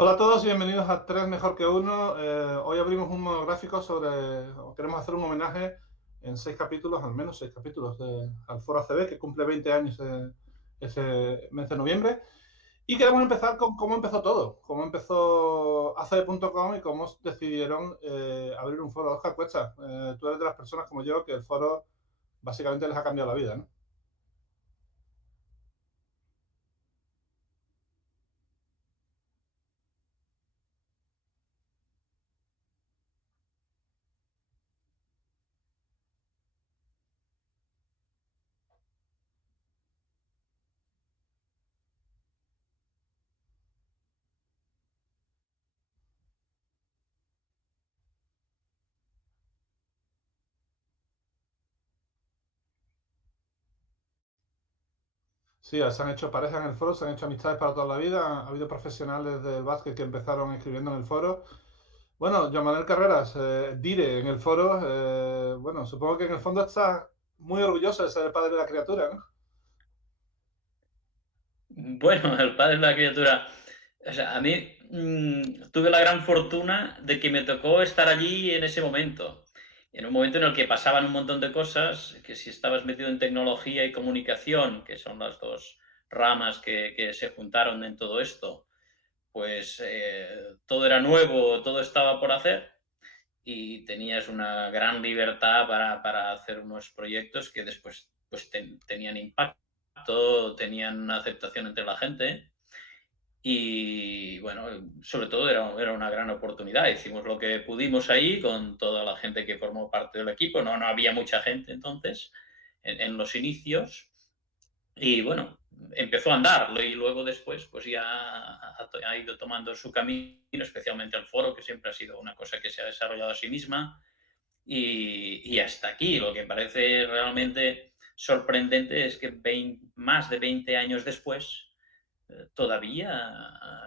Hola a todos y bienvenidos a 3 Mejor que Uno. Hoy abrimos un monográfico o queremos hacer un homenaje en 6 capítulos, al menos 6 capítulos, al Foro ACB, que cumple 20 años ese mes de noviembre. Y queremos empezar con cómo empezó todo, cómo empezó ACB.com y cómo decidieron abrir un foro. Oscar Cuesta, tú eres de las personas como yo que el foro básicamente les ha cambiado la vida, ¿no? Sí, se han hecho parejas en el foro, se han hecho amistades para toda la vida. Ha habido profesionales del básquet que empezaron escribiendo en el foro. Bueno, Joan Manuel Carreras, Dire en el foro, bueno, supongo que en el fondo estás muy orgulloso de ser el padre de la criatura, ¿no? Bueno, el padre de la criatura. O sea, a mí tuve la gran fortuna de que me tocó estar allí en ese momento. En un momento en el que pasaban un montón de cosas, que si estabas metido en tecnología y comunicación, que son las dos ramas que se juntaron en todo esto, pues todo era nuevo, todo estaba por hacer y tenías una gran libertad para hacer unos proyectos que después pues, tenían impacto, tenían aceptación entre la gente y bueno, sobre todo era una gran oportunidad. Hicimos lo que pudimos ahí con toda la gente que formó parte del equipo. No había mucha gente entonces en los inicios. Y bueno, empezó a andar y luego después pues ya ha ido tomando su camino, especialmente el foro, que siempre ha sido una cosa que se ha desarrollado a sí misma. Y hasta aquí, lo que parece realmente sorprendente es que más de 20 años después todavía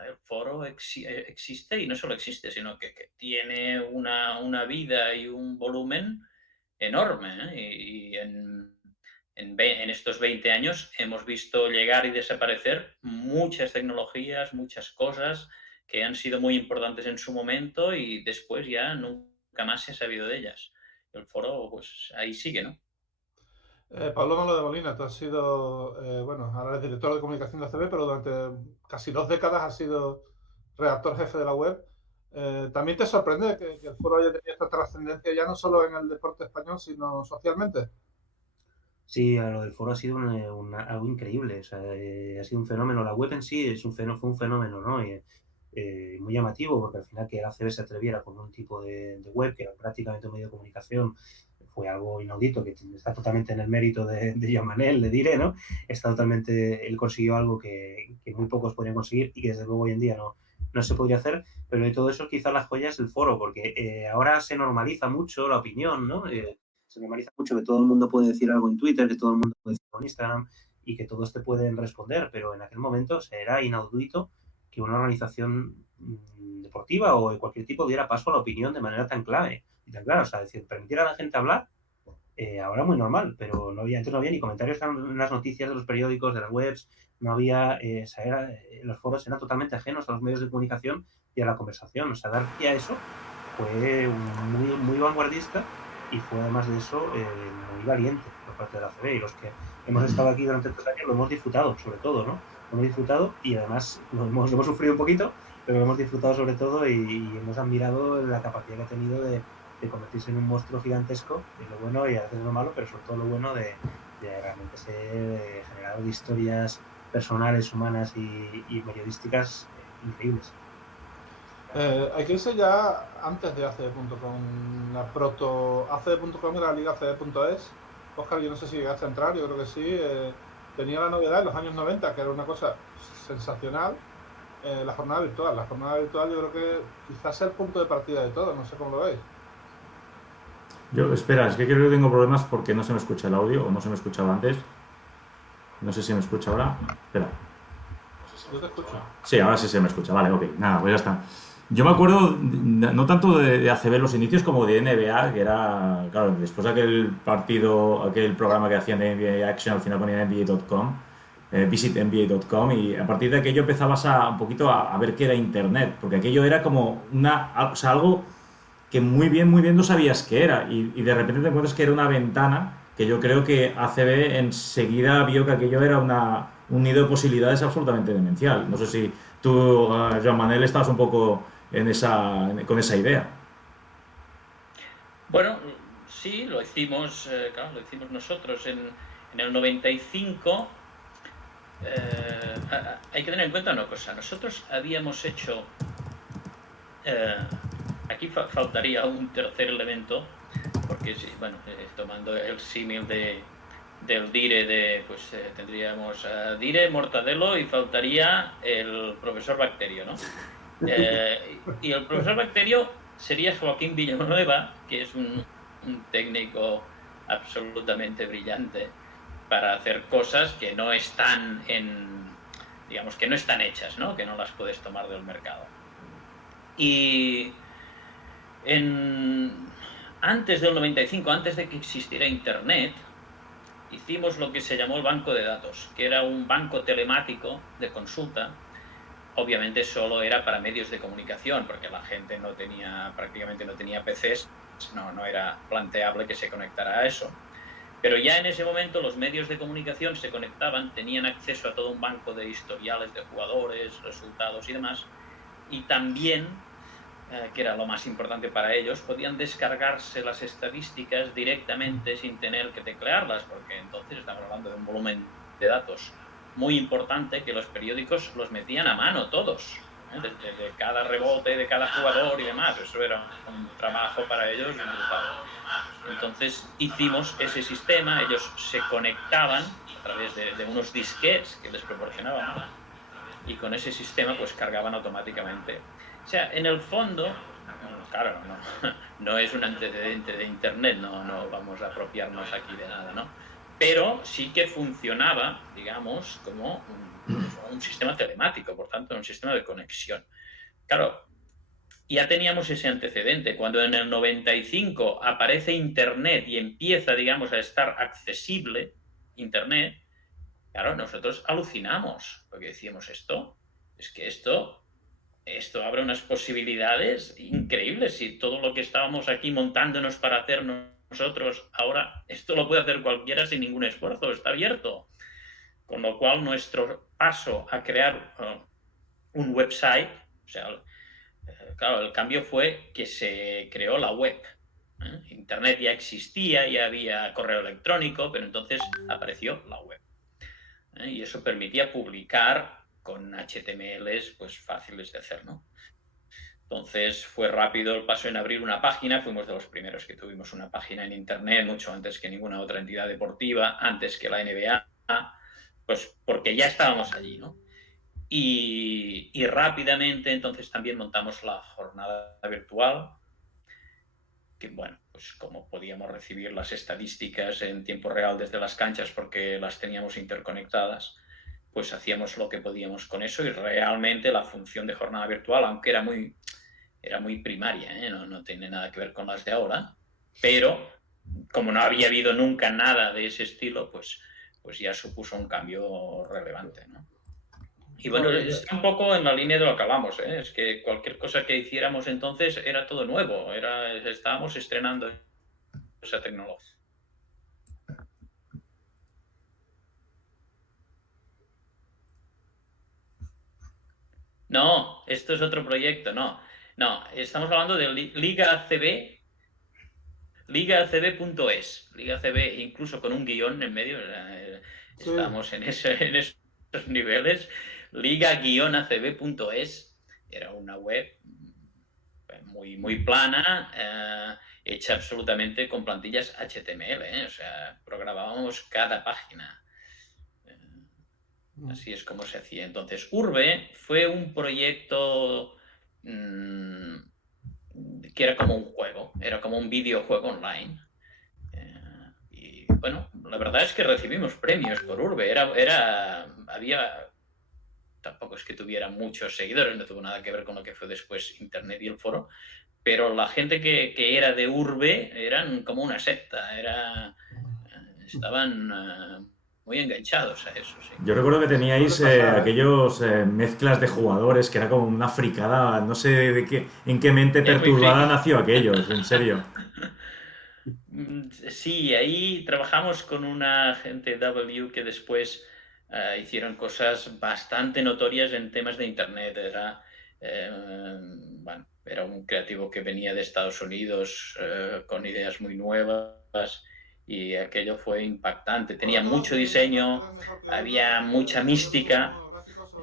el foro existe y no solo existe, sino que tiene una vida y un volumen enorme. ¿Eh? Y en estos 20 años hemos visto llegar y desaparecer muchas tecnologías, muchas cosas que han sido muy importantes en su momento y después ya nunca más se ha sabido de ellas. El foro, pues ahí sigue, ¿no? Pablo Malo de Molina, tú has sido, bueno, ahora eres director de comunicación de ACB, pero durante casi 2 décadas has sido redactor jefe de la web. ¿También te sorprende que el foro haya tenido esta trascendencia ya no solo en el deporte español, sino socialmente? Sí, lo del foro ha sido algo increíble, o sea, ha sido un fenómeno. La web en sí fue un fenómeno, ¿no? Muy llamativo, porque al final que el ACB se atreviera con un tipo de web que era prácticamente un medio de comunicación fue algo inaudito, que está totalmente en el mérito de Joan Manel, de Dire, ¿no? Está totalmente, él consiguió algo que muy pocos podrían conseguir y que desde luego hoy en día no se podría hacer, pero de todo eso quizás la joya es el foro, porque ahora se normaliza mucho la opinión, ¿no? Se normaliza mucho que todo el mundo puede decir algo en Twitter, que todo el mundo puede decir algo en Instagram y que todos te pueden responder, pero en aquel momento era inaudito que una organización deportiva o de cualquier tipo diera paso a la opinión de manera tan clave y tan clara. O sea, decir, permitir a la gente hablar, ahora muy normal, pero antes no había ni comentarios en las noticias de los periódicos, de las webs, no había, o sea, los foros eran totalmente ajenos a los medios de comunicación y a la conversación. O sea, dar pie a eso fue muy vanguardista y fue además de eso muy valiente por parte de la CB y los que hemos estado aquí durante 3 años lo hemos disfrutado sobre todo, ¿no? Lo hemos disfrutado y además lo hemos sufrido un poquito, pero lo hemos disfrutado sobre todo y hemos admirado la capacidad que ha tenido de convertirse en un monstruo gigantesco de lo bueno y a veces lo malo, pero sobre todo lo bueno de realmente ser generador de historias personales, humanas y periodísticas increíbles. Hay que irse ya antes de ACB.com. La proto ACB.com era la liga ACB.es. Oscar, yo no sé si llegaste a entrar, yo creo que sí. Tenía la novedad en los años 90, que era una cosa sensacional, la jornada virtual. La jornada virtual yo creo que quizás sea el punto de partida de todo, no sé cómo lo veis. Yo, espera, es que creo que tengo problemas porque no se me escucha el audio o no se me escuchaba antes. No sé si me escucha ahora. Espera. Yo te escucho. Sí, ahora sí se me escucha. Vale, ok. Nada, pues ya está. Yo me acuerdo no tanto de ACB los inicios como de NBA, que era, claro, después de aquel partido, aquel programa que hacían de NBA Action, al final ponían NBA.com. visitmba.com, y a partir de aquello empezabas un poquito a ver qué era Internet, porque aquello era como o sea, algo que muy bien no sabías qué era, y de repente te encuentras que era una ventana que yo creo que ACB enseguida vio que aquello era un nido de posibilidades absolutamente demencial. No sé si tú, Joan Manel, estabas un poco con esa idea. Bueno, sí, lo hicimos, claro, lo hicimos nosotros en el 95. Hay que tener en cuenta una cosa. Nosotros habíamos hecho... aquí faltaría un tercer elemento, porque bueno, tomando el símil del Dire, pues tendríamos a Dire, Mortadelo, y faltaría el profesor Bacterio, ¿no? Y el profesor Bacterio sería Joaquín Villanueva, que es un técnico absolutamente brillante para hacer cosas que no están digamos, que no están hechas, ¿no? Que no las puedes tomar del mercado. Y antes del 95, antes de que existiera Internet, hicimos lo que se llamó el banco de datos, que era un banco telemático de consulta. Obviamente solo era para medios de comunicación, porque la gente prácticamente no tenía PCs, no era planteable que se conectara a eso. Pero ya en ese momento los medios de comunicación se conectaban, tenían acceso a todo un banco de historiales de jugadores, resultados y demás, y también, que era lo más importante para ellos, podían descargarse las estadísticas directamente sin tener que teclearlas, porque entonces estamos hablando de un volumen de datos muy importante que los periódicos los metían a mano todos, de cada rebote, de cada jugador y demás. Eso era un trabajo para ellos brutal. Entonces hicimos ese sistema, ellos se conectaban a través de unos disquetes que les proporcionábamos, y con ese sistema pues cargaban automáticamente. O sea, en el fondo, claro, no es un antecedente de Internet, no vamos a apropiarnos aquí de nada, ¿no? Pero sí que funcionaba, digamos, como un sistema telemático, por tanto, un sistema de conexión. Claro, ya teníamos ese antecedente. Cuando en el 95 aparece Internet y empieza, digamos, a estar accesible Internet, claro, nosotros alucinamos, porque decíamos esto abre unas posibilidades increíbles. Si todo lo que estábamos aquí montándonos para hacer nosotros, ahora esto lo puede hacer cualquiera sin ningún esfuerzo, está abierto. Con lo cual nuestro paso a crear un website, o sea, claro, el cambio fue que se creó la web. Internet ya existía, ya había correo electrónico, pero entonces apareció la web. Y eso permitía publicar con HTMLs pues fáciles de hacer, ¿no? Entonces fue rápido el paso en abrir una página. Fuimos de los primeros que tuvimos una página en Internet, mucho antes que ninguna otra entidad deportiva, antes que la NBA, pues porque ya estábamos allí, ¿no? Y rápidamente entonces también montamos la jornada virtual, que bueno, pues como podíamos recibir las estadísticas en tiempo real desde las canchas porque las teníamos interconectadas, pues hacíamos lo que podíamos con eso, y realmente la función de jornada virtual, aunque era muy primaria, no tiene nada que ver con las de ahora, pero como no había habido nunca nada de ese estilo, pues ya supuso un cambio relevante, ¿no? Y bueno, está un poco en la línea de lo que hablamos, es que cualquier cosa que hiciéramos entonces era todo nuevo, estábamos estrenando esa tecnología. No, esto es otro proyecto, no, estamos hablando de Liga ACB, ligaacb.es, Liga ACB incluso con un guión en medio, estamos en esos niveles. Liga-acb.es era una web muy plana, hecha absolutamente con plantillas HTML, o sea, programábamos cada página. Así es como se hacía. Entonces, Urbe fue un proyecto que era como un juego, era como un videojuego online. Y bueno, la verdad es que recibimos premios por Urbe. Tampoco es que tuviera muchos seguidores, no tuvo nada que ver con lo que fue después Internet y el foro, pero la gente que era de Urbe eran como una secta, estaban muy enganchados a eso, sí. Yo recuerdo que teníais aquellos mezclas de jugadores que era como una fricada, no sé en qué mente perturbada nació aquellos, en serio. Sí, ahí trabajamos con una gente W que después hicieron cosas bastante notorias en temas de Internet. Era un creativo que venía de Estados Unidos con ideas muy nuevas y aquello fue impactante. Tenía mucho diseño, había mucha mística.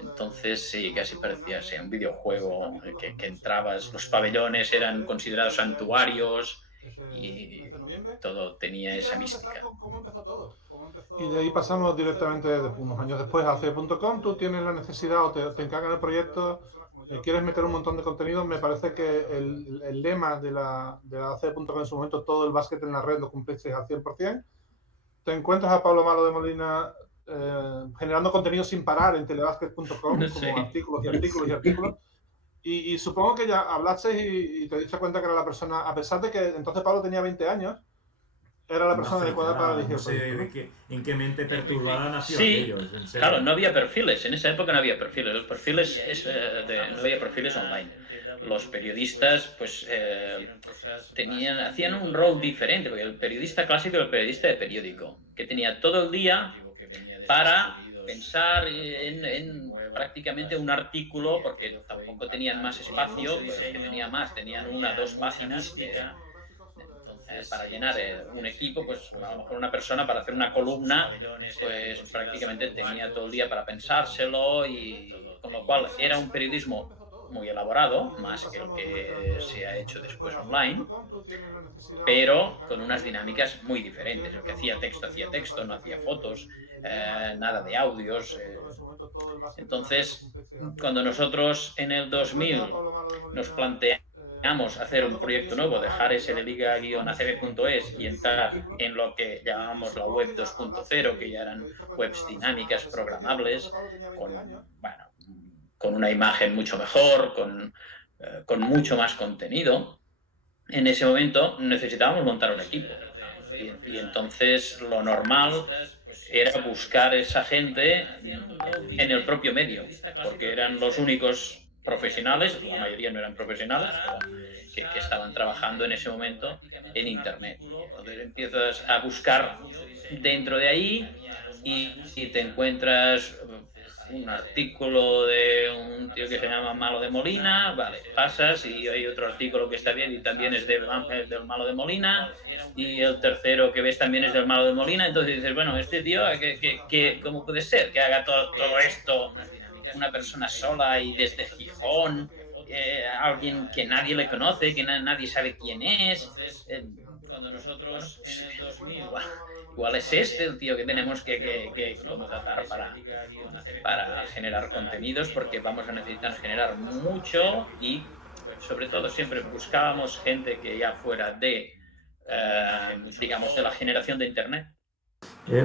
Entonces sí, casi parecía un videojuego que entrabas, los pabellones eran considerados santuarios y todo tenía esa mística. ¿Cómo empezó todo? Y de ahí pasamos directamente, unos años después, a ACE.com. Tú tienes la necesidad o te encargan el proyecto, quieres meter un montón de contenido. Me parece que el lema de la ACE.com en su momento, todo el básquet en la red, lo cumpliste al 100%. Te encuentras a Pablo Malo de Molina generando contenido sin parar en telebasket.com, Sí. como artículos y artículos y artículos. Y supongo que ya hablaste y te diste cuenta que era la persona, a pesar de que entonces Pablo tenía 20 años, era la persona adecuada para dirigir no sé en qué mente perturbada nació aquellos, en serio. Claro, no había perfiles, en esa época no había perfiles, los perfiles no había perfiles online. Los periodistas pues hacían un rol diferente, porque el periodista clásico era el periodista de periódico, que tenía todo el día para pensar en prácticamente un artículo, porque tampoco tenían más espacio, pues, tenían 1 o 2 páginas para llenar un equipo, pues a lo mejor una persona para hacer una columna, pues prácticamente tenía todo el día para pensárselo, y con lo cual era un periodismo muy elaborado, más que el que se ha hecho después online, pero con unas dinámicas muy diferentes. El que hacía texto, no hacía fotos, nada de audios. Entonces, cuando nosotros en el 2000 nos planteamos hacer un proyecto nuevo, dejar ese de liga-acb.es y entrar en lo que llamamos la web 2.0, que ya eran webs dinámicas, programables, con una imagen mucho mejor, con mucho más contenido, en ese momento necesitábamos montar un equipo. Y entonces lo normal era buscar esa gente en el propio medio, porque eran los únicos profesionales, la mayoría no eran profesionales, pero que estaban trabajando en ese momento en Internet. Entonces empiezas a buscar dentro de ahí y te encuentras un artículo de un tío que se llama Malo de Molina, vale, pasas y hay otro artículo que está bien y también es del Malo de Molina, y el tercero que ves también es del Malo de Molina. Entonces dices, bueno, este tío, ¿cómo puede ser que haga todo esto una persona sola y desde Gijón, alguien que nadie le conoce, que nadie sabe quién es? Cuando nosotros en el 2000, igual es este el tío que tenemos que contratar para generar contenidos, porque vamos a necesitar generar mucho, y sobre todo siempre buscábamos gente que ya fuera de, digamos, de la generación de Internet.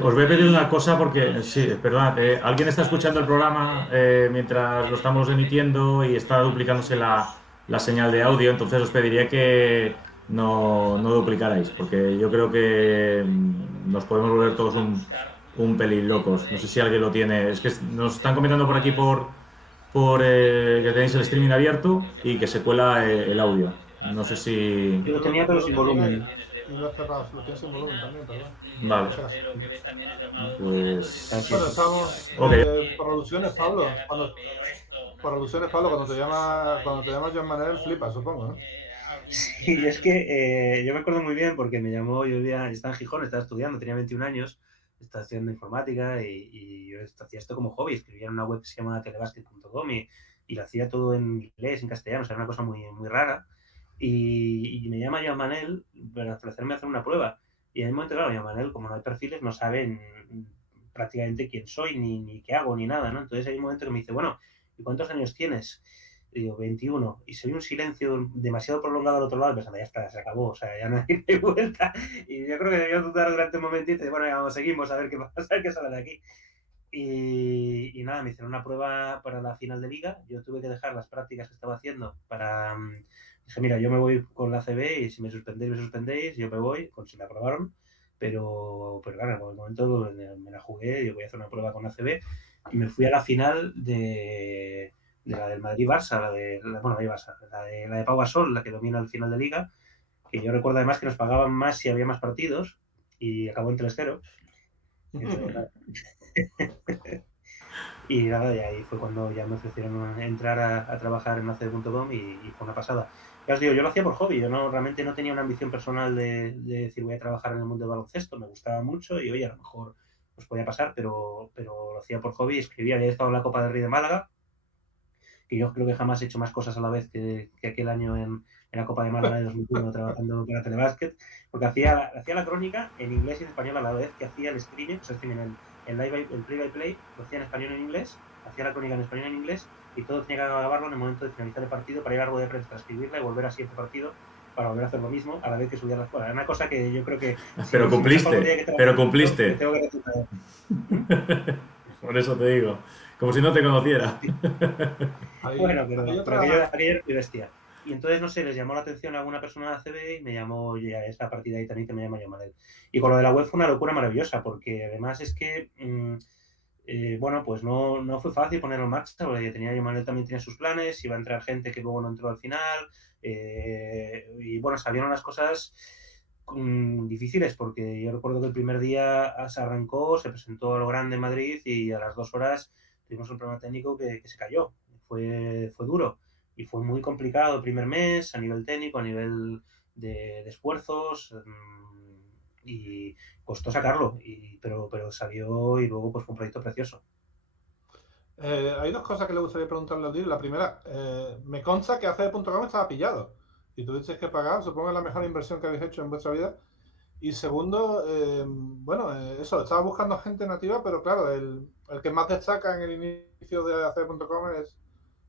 Os voy a pedir una cosa porque, sí, perdón, alguien está escuchando el programa mientras lo estamos emitiendo y está duplicándose la señal de audio, entonces os pediría que no duplicarais, porque yo creo que nos podemos volver todos un pelín locos. No sé si alguien lo tiene. Es que nos están comentando por aquí por que tenéis el streaming abierto y que se cuela el audio. No sé si... Yo lo tenía pero sin volumen. Y lo cerrado, lo tienes sin volumen también, perdón. Vale. Pues... Bueno, estamos... por alusiones, Pablo. Cuando te llama Joan Manel, flipas, supongo, ¿no? Sí, es que yo me acuerdo muy bien porque me llamó, yo estaba en Gijón, estaba estudiando, tenía 21 años, estaba estudiando informática y yo hacía esto como hobby, escribía en una web que se llama telebasket.com y lo hacía todo en inglés, en castellano, o sea, era una cosa muy, muy rara. Y me llama Joan Manel para ofrecerme hacer una prueba. Y en el momento, claro, Joan Manel, como no hay perfiles, no saben prácticamente quién soy, ni qué hago, ni nada, ¿no? Entonces hay un momento que me dice, bueno, ¿y cuántos años tienes? Y digo, 21. Y se ve un silencio demasiado prolongado al otro lado, pensando, ya está, se acabó, o sea, ya no hay vuelta. Y yo creo que debió dudar durante un momentito y bueno, ya vamos, seguimos a ver qué pasa, a ver qué sale de aquí. Y nada, me hicieron una prueba para la final de liga. Yo tuve que dejar las prácticas que estaba haciendo para... Dije, mira, yo me voy con la CB y si me suspendéis, yo me voy, si me aprobaron. pero claro, por el momento me la jugué, yo voy a hacer una prueba con ACB y me fui a la final de la del Madrid-Barça, la de Pau Gasol, la que domina el final de Liga, que yo recuerdo además que nos pagaban más si había más partidos y acabó en 3-0. Y nada, y ahí fue cuando ya me ofrecieron entrar a trabajar en ACB.com y fue una pasada. Ya os digo, yo lo hacía por hobby, yo realmente no tenía una ambición personal de decir voy a trabajar en el mundo del baloncesto, me gustaba mucho y oye, a lo mejor os podía pasar, pero lo hacía por hobby, escribía, había estado en la Copa del Rey de Málaga, que yo creo que jamás he hecho más cosas a la vez que aquel año en la Copa de Málaga de 2001 trabajando para Telebásquet, porque hacía la crónica en inglés y en español a la vez que hacía el streaming, o sea, el play-by-play, lo hacía en español y en inglés, hacía la crónica en español y en inglés, y todo tenía que grabarlo en el momento de finalizar el partido para ir a la rueda de prensa, escribirla y volver así este partido para volver a hacer lo mismo a la vez que subía a la escuela. Era una cosa que yo creo que... Pero cumpliste. Que tengo que Por eso te digo. Como si no te conociera. Bueno, pero aquello era muy bestia. Y entonces, no sé, les llamó la atención a alguna persona de ACB y me llamó ya esa partida ahí también que me llama Yomadel. Y con lo de la web fue una locura maravillosa, porque además es que, bueno, pues no fue fácil ponerlo en marcha, porque Yomadel también tenía sus planes, iba a entrar gente que luego no entró al final, y bueno, salieron las cosas difíciles, porque yo recuerdo que el primer día se arrancó, se presentó a lo grande en Madrid y a las 2 horas tuvimos un problema técnico que se cayó. Fue duro y fue muy complicado el primer mes a nivel técnico, a nivel de esfuerzos, y costó sacarlo, pero salió y luego pues fue un proyecto precioso. Hay dos cosas que le gustaría preguntarle al Dir. La primera, me consta que ACB.com estaba pillado y tuvisteis que pagar, supongo que es la mejor inversión que habéis hecho en vuestra vida. Y segundo, eso, estaba buscando gente nativa, pero claro, el que más destaca en el inicio de ACB.com es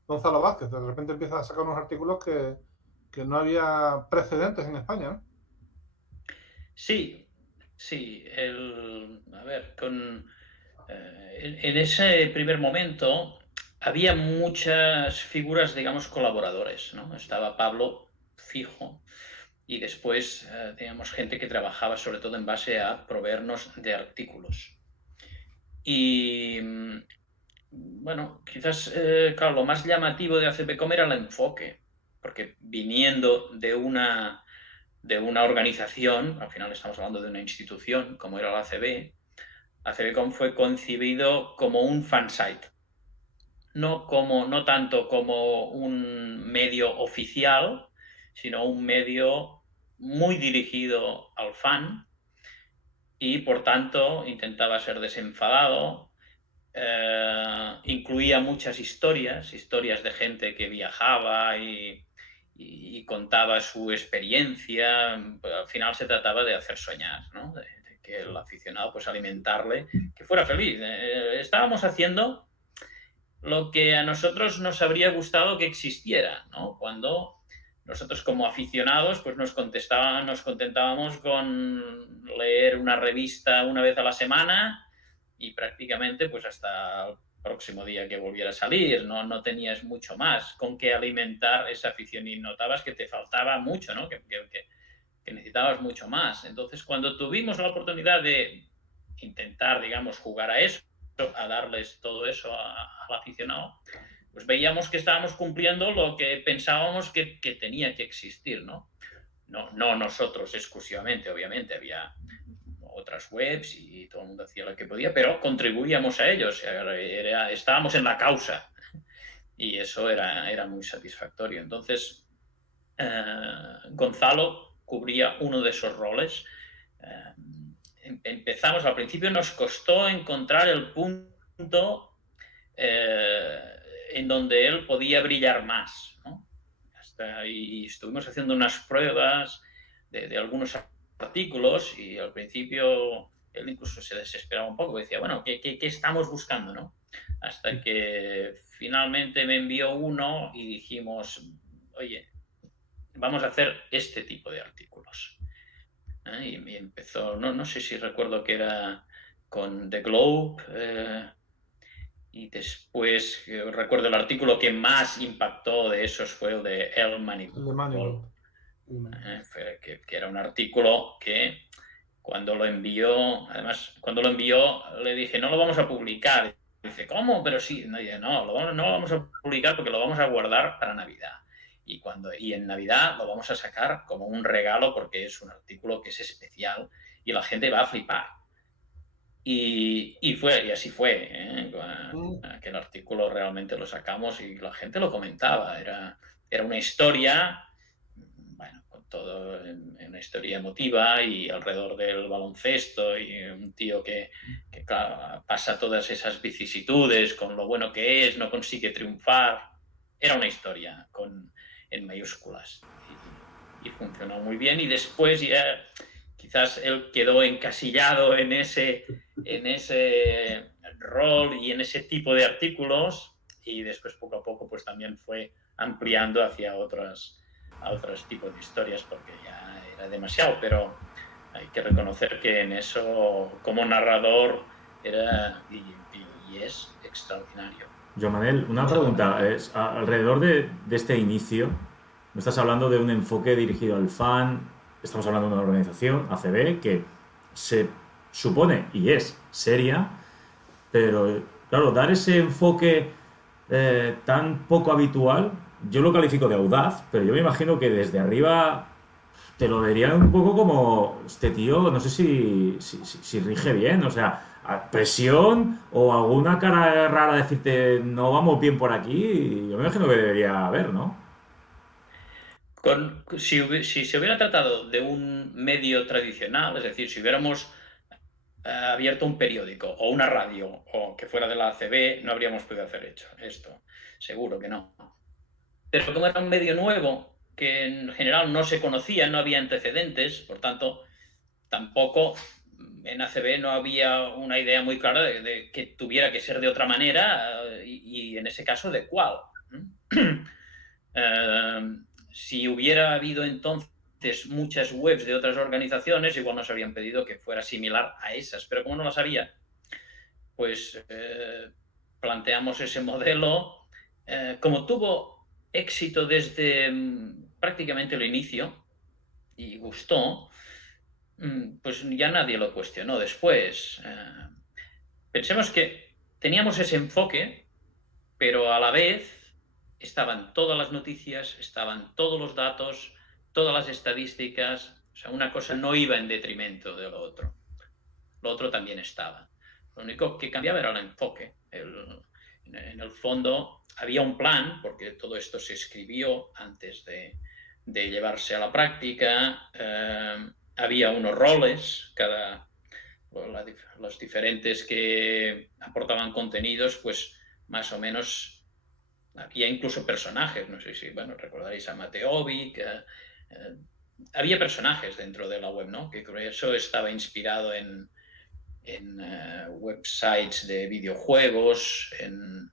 Gonzalo Vázquez. De repente empieza a sacar unos artículos que no había precedentes en España, ¿no? Sí. A ver, en ese primer momento había muchas figuras, digamos, colaboradores, ¿no? Estaba Pablo fijo y después teníamos gente que trabajaba sobre todo en base a proveernos de artículos. Y bueno, quizás, claro, lo más llamativo de ACB.com era el enfoque, porque viniendo de una organización, al final estamos hablando de una institución como era la ACB, ACB.com fue concebido como un fansite, no tanto como un medio oficial, sino un medio muy dirigido al fan y por tanto intentaba ser desenfadado. Incluía muchas historias de gente que viajaba y contaba su experiencia. Al final se trataba de hacer soñar, ¿no? De que el aficionado, pues alimentarle, que fuera feliz. Estábamos haciendo lo que a nosotros nos habría gustado que existiera, ¿no? Cuando nosotros como aficionados pues nos contentábamos con leer una revista una vez a la semana y prácticamente pues hasta el próximo día que volviera a salir, no tenías mucho más con qué alimentar esa afición y notabas que te faltaba mucho, ¿no? que necesitabas mucho más. Entonces, cuando tuvimos la oportunidad de intentar, digamos, jugar a eso, a darles todo eso al aficionado, pues veíamos que estábamos cumpliendo lo que pensábamos que tenía que existir, ¿no? No nosotros exclusivamente, obviamente, había otras webs y todo el mundo hacía lo que podía, pero contribuíamos a ello, o sea, estábamos en la causa y eso era muy satisfactorio. Entonces, Gonzalo cubría uno de esos roles. Empezamos, al principio nos costó encontrar el punto en donde él podía brillar más, ¿no? Y estuvimos haciendo unas pruebas de algunos artículos y al principio él incluso se desesperaba un poco, decía, bueno, ¿qué estamos buscando, no? Hasta que finalmente me envió uno y dijimos, oye, vamos a hacer este tipo de artículos. Y empezó, no sé si recuerdo que era con The Globe, y después recuerdo el artículo que más impactó de esos fue el de El Moneyball, que era un artículo que cuando lo envió, además, cuando lo envió, le dije, no lo vamos a publicar. Dice, ¿cómo? Pero sí. No, no lo vamos a publicar porque lo vamos a guardar para Navidad. Y en Navidad lo vamos a sacar como un regalo porque es un artículo que es especial y la gente va a flipar. Y así fue. Aquel artículo realmente lo sacamos y la gente lo comentaba. Era una historia, bueno, con todo, una historia emotiva y alrededor del baloncesto y un tío que claro, pasa todas esas vicisitudes con lo bueno que es, no consigue triunfar. Era una historia en mayúsculas y funcionó muy bien. Y después ya quizás él quedó encasillado en ese rol y en ese tipo de artículos y después poco a poco pues también fue ampliando hacia a otros tipos de historias porque ya era demasiado, pero hay que reconocer que en eso como narrador era y es extraordinario. Joan Manel, una pregunta. Alrededor de este inicio, me estás hablando de un enfoque dirigido al fan, estamos hablando de una organización, ACB, que se supone y es seria, pero claro, dar ese enfoque tan poco habitual, yo lo califico de audaz, pero yo me imagino que desde arriba te lo verían un poco como, este tío, no sé si rige bien, o sea, presión o alguna cara rara decirte no vamos bien por aquí, yo me imagino que debería haber, ¿no? Si se hubiera tratado de un medio tradicional, es decir, si hubiéramos abierto un periódico o una radio o que fuera de la ACB, no habríamos podido hacer esto. Seguro que no. Pero como era un medio nuevo, que en general no se conocía, no había antecedentes, por tanto, tampoco en ACB no había una idea muy clara de que tuviera que ser de otra manera y en ese caso de cuál. Si hubiera habido entonces muchas webs de otras organizaciones, igual nos habrían pedido que fuera similar a esas, pero como no las había, pues planteamos ese modelo. Como tuvo éxito desde prácticamente el inicio y gustó, pues ya nadie lo cuestionó después. Pensemos que teníamos ese enfoque, pero a la vez estaban todas las noticias, estaban todos los datos, todas las estadísticas. O sea, una cosa no iba en detrimento de lo otro. Lo otro también estaba. Lo único que cambiaba era el enfoque. En el fondo había un plan, porque todo esto se escribió antes de llevarse a la práctica. Había unos roles, los diferentes que aportaban contenidos, pues más o menos había incluso personajes, no sé si, bueno, recordaréis a Mateovic, había personajes dentro de la web, ¿no? Que creo que eso estaba inspirado en websites de videojuegos, en,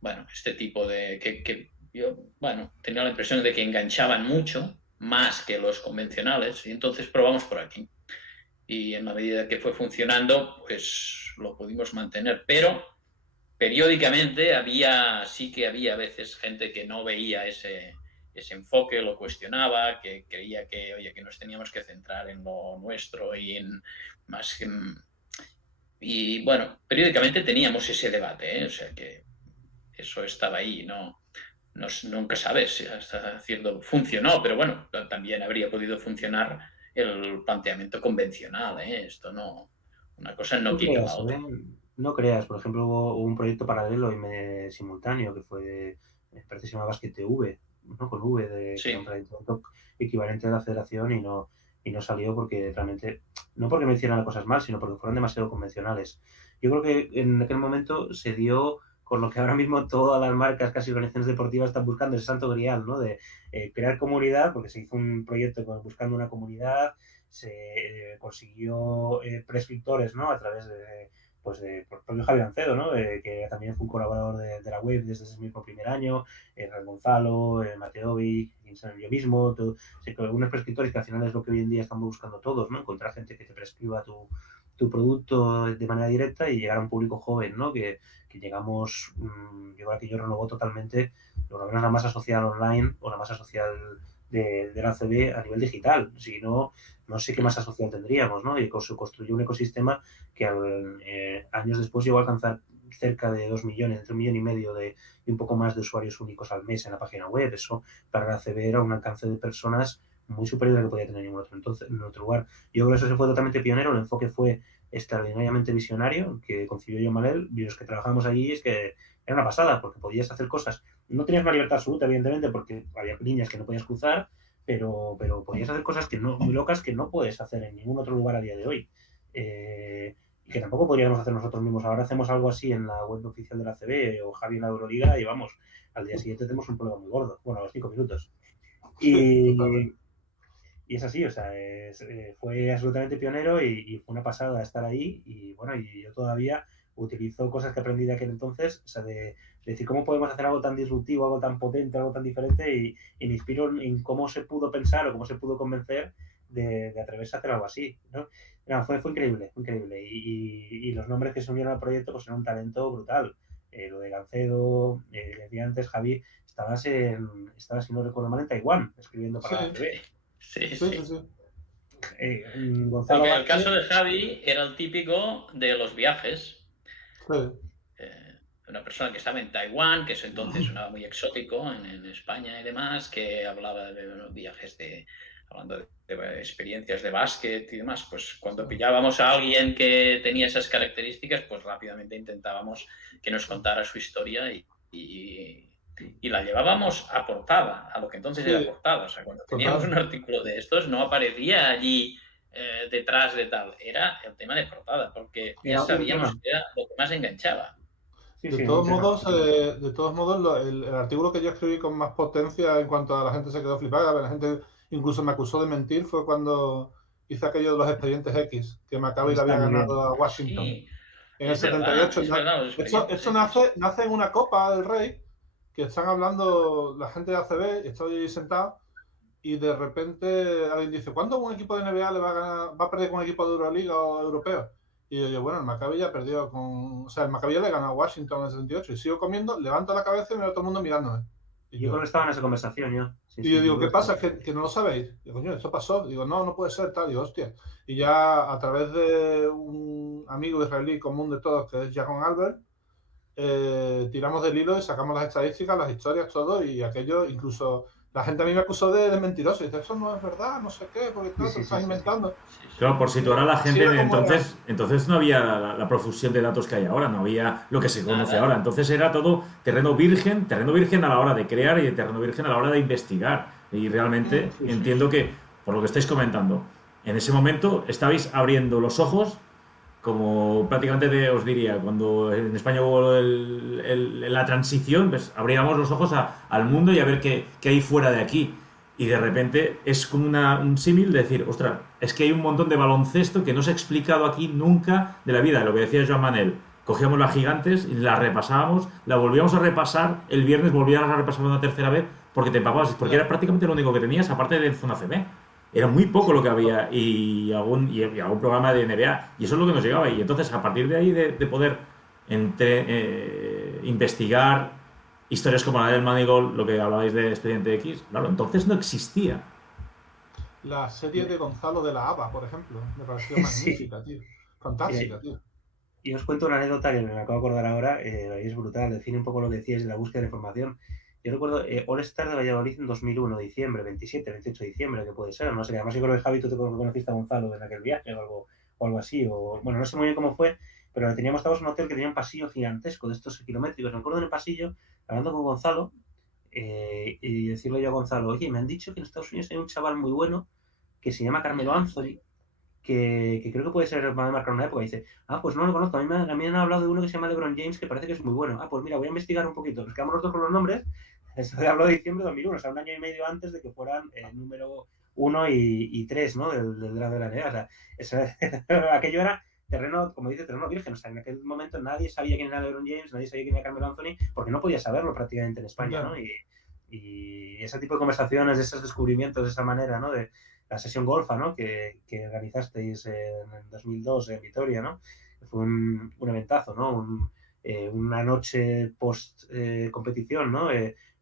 bueno, este tipo de, que yo, bueno, tenía la impresión de que enganchaban mucho, más que los convencionales, y entonces probamos por aquí. Y en la medida que fue funcionando, pues lo pudimos mantener, pero periódicamente sí que había a veces gente que no veía ese enfoque, lo cuestionaba, que creía que, oye, que nos teníamos que centrar en lo nuestro y en más que... Y bueno, periódicamente teníamos ese debate, o sea que eso estaba ahí, nunca sabes si hasta cierto funcionó, pero bueno, también habría podido funcionar el planteamiento convencional, esto no, una cosa no quita la otra. No creas, por ejemplo, hubo un proyecto paralelo y simultáneo que fue, me parece que se llama Basket TV, ¿no? Con V, Sí. que era un proyecto equivalente a la federación y no salió porque realmente, no porque no hicieran las cosas mal, sino porque fueron demasiado convencionales. Yo creo que en aquel momento se dio con lo que ahora mismo todas las marcas, casi organizaciones deportivas, están buscando, el santo grial, ¿no? De crear comunidad, porque se hizo un proyecto buscando una comunidad, se consiguió prescriptores, ¿no? A través de por propio Javier Ancedo, ¿no? Que también fue un colaborador de la web desde ese mismo primer año, Ran Gonzalo, Mateovic, yo mismo, algunos prescriptores que al final es lo que hoy en día estamos buscando todos, ¿no? Encontrar gente que te prescriba tu producto de manera directa y llegar a un público joven, ¿no? Que yo creo que yo renovó totalmente lo que es la masa social online o la masa social del ACB a nivel digital. Si no, no sé qué más asociado tendríamos, ¿no? Y se construyó un ecosistema que años después llegó a alcanzar cerca de 2 millones, entre 1,5 millones y un poco más de usuarios únicos al mes en la página web. Eso para la ACB era un alcance de personas muy superior al que podía tener ningún otro, en otro lugar. Yo creo que eso se fue totalmente pionero, el enfoque fue extraordinariamente visionario, que concibió John Manel, y los que trabajamos allí es que era una pasada, porque podías hacer cosas, no tenías una libertad absoluta, evidentemente, porque había líneas que no podías cruzar, pero podías hacer cosas que no, muy locas que no puedes hacer en ningún otro lugar a día de hoy. Y que tampoco podríamos hacer nosotros mismos. Ahora hacemos algo así en la web oficial de la CB o Javi en la Euroliga y vamos, al día siguiente tenemos un problema muy gordo, bueno, a los 5 minutos. Y es así, o sea, fue absolutamente pionero y fue una pasada estar ahí. Y bueno, y yo todavía utilizo cosas que aprendí de aquel entonces, o sea, de decir cómo podemos hacer algo tan disruptivo, algo tan potente, algo tan diferente, y me inspiro en cómo se pudo pensar o cómo se pudo convencer de atreverse a hacer algo así, ¿no? No, fue increíble, fue increíble. Y los nombres que se unieron al proyecto pues eran un talento brutal. Lo de Gancedo, decía antes, Javi, estabas, si no recuerdo mal, en Taiwán, escribiendo para la ACB. Sí. Gonzalo El caso de Javi era el típico de los viajes. Sí. Una persona que estaba en Taiwán, que eso entonces sonaba muy exótico en España y demás, que hablaba de viajes hablando de experiencias de básquet y demás. Pues cuando pillábamos a alguien que tenía esas características, pues rápidamente intentábamos que nos contara su historia y la llevábamos a portada, a lo que entonces era portada. O sea, cuando teníamos un artículo de estos, no aparecía allí detrás de tal. Era el tema de portada, porque ya sabíamos que era lo que más enganchaba. De todos modos, el artículo que yo escribí con más potencia en cuanto a la gente se quedó flipada, la gente incluso me acusó de mentir, fue cuando hice aquello de los expedientes X, que Maccabi le había ganado a Washington en el 78. Esto nace en una Copa del Rey, que están hablando la gente de ACB, estoy sentado, y de repente alguien dice, ¿cuándo un equipo de NBA va a perder con un equipo de Euroliga o europeo? Y yo, bueno, el Maccabi ya perdió el Maccabi le ganó a Washington en el 78 y sigo comiendo, levanto la cabeza y me veo todo el mundo mirándome. Y yo creo que estaba en esa conversación, yo. Y yo digo, ¿qué pasa? ¿Que no lo sabéis? Digo, coño, esto pasó. Digo, no puede ser tal. Digo, hostia. Y ya a través de un amigo israelí común de todos, que es Jaron Albert, tiramos del hilo y sacamos las estadísticas, las historias, todo, y aquello, incluso la gente a mí me acusó de mentiroso. Y dice, eso no es verdad, no sé qué, porque te estás inventando. Claro, por situar a la gente, entonces no había la profusión de datos que hay ahora, no había lo que se conoce ahora. Entonces era todo terreno virgen a la hora de crear y terreno virgen a la hora de investigar. Y realmente entiendo que, por lo que estáis comentando, en ese momento estabais abriendo los ojos, como prácticamente os diría, cuando en España hubo la transición, pues abríamos los ojos al mundo y a ver qué hay fuera de aquí. Y de repente es como un símil de decir, ostras, es que hay un montón de baloncesto que no se ha explicado aquí nunca de la vida. Lo que decía Joan Manel, cogíamos las gigantes y la repasábamos, la volvíamos a repasar, el viernes volvíamos a repasar una tercera vez porque te empapabas, porque era prácticamente lo único que tenías, aparte de zona CB. Era muy poco lo que había y algún programa de NBA, y eso es lo que nos llegaba. Y entonces, a partir de ahí, de poder investigar historias como la del Moneyball, lo que hablabais de Expediente X, claro, entonces no existía. La serie de Gonzalo de la Haba, por ejemplo, me pareció magnífica, tío. Fantástica, tío. Y os cuento una anécdota que me acabo de acordar ahora, es brutal, define un poco lo que decíais de la búsqueda de información. Yo recuerdo All Star de Valladolid en 2001, diciembre, 27, 28 de diciembre, que puede ser, no sé, además yo creo que Javi, tú te conociste a Gonzalo en aquel viaje o algo así, o bueno, no sé muy bien cómo fue, pero estábamos en un hotel que tenía un pasillo gigantesco de estos kilométricos. Me acuerdo en el pasillo, hablando con Gonzalo, y decirle yo a Gonzalo, oye, me han dicho que en Estados Unidos hay un chaval muy bueno que se llama Carmelo Anthony, que creo que puede ser, va a marcar una época. Y dice, pues no lo conozco, a mí me han hablado de uno que se llama LeBron James, que parece que es muy bueno. Pues mira, voy a investigar un poquito. Nos quedamos los dos con los nombres. Esto habló de diciembre de 2001, o sea, un año y medio antes de que fueran el número 1 y 3, ¿no? Del draft de la NBA. O sea, aquello era terreno, como dice, terreno virgen. O sea, en aquel momento nadie sabía quién era LeBron James, nadie sabía quién era Carmelo Anthony, porque no podía saberlo prácticamente en España, ¿no? Y ese tipo de conversaciones, de esos descubrimientos, de esa manera, ¿no? De la sesión golfa, ¿no? Que organizasteis en 2002 en Vitoria, ¿no? Fue un eventazo, ¿no? Una noche post competición, ¿no?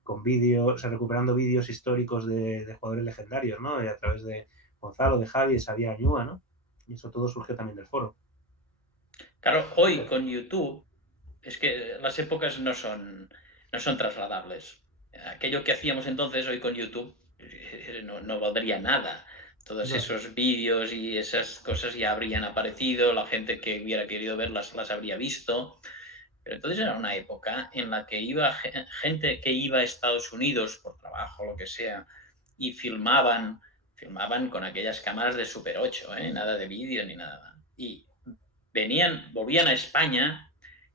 con vídeos, o sea, recuperando vídeos históricos de jugadores legendarios, ¿no? A través de Gonzalo, de Javi, de Xavier Añúa, ¿no? Y eso todo surgió también del foro. Claro, hoy con YouTube es que las épocas no son trasladables. Aquello que hacíamos entonces hoy con YouTube no valdría nada. Todos esos vídeos y esas cosas ya habrían aparecido, la gente que hubiera querido verlas las habría visto. Pero entonces era una época en la que iba gente que iba a Estados Unidos por trabajo, lo que sea, y filmaban con aquellas cámaras de Super 8, nada de vídeo ni nada. Y volvían a España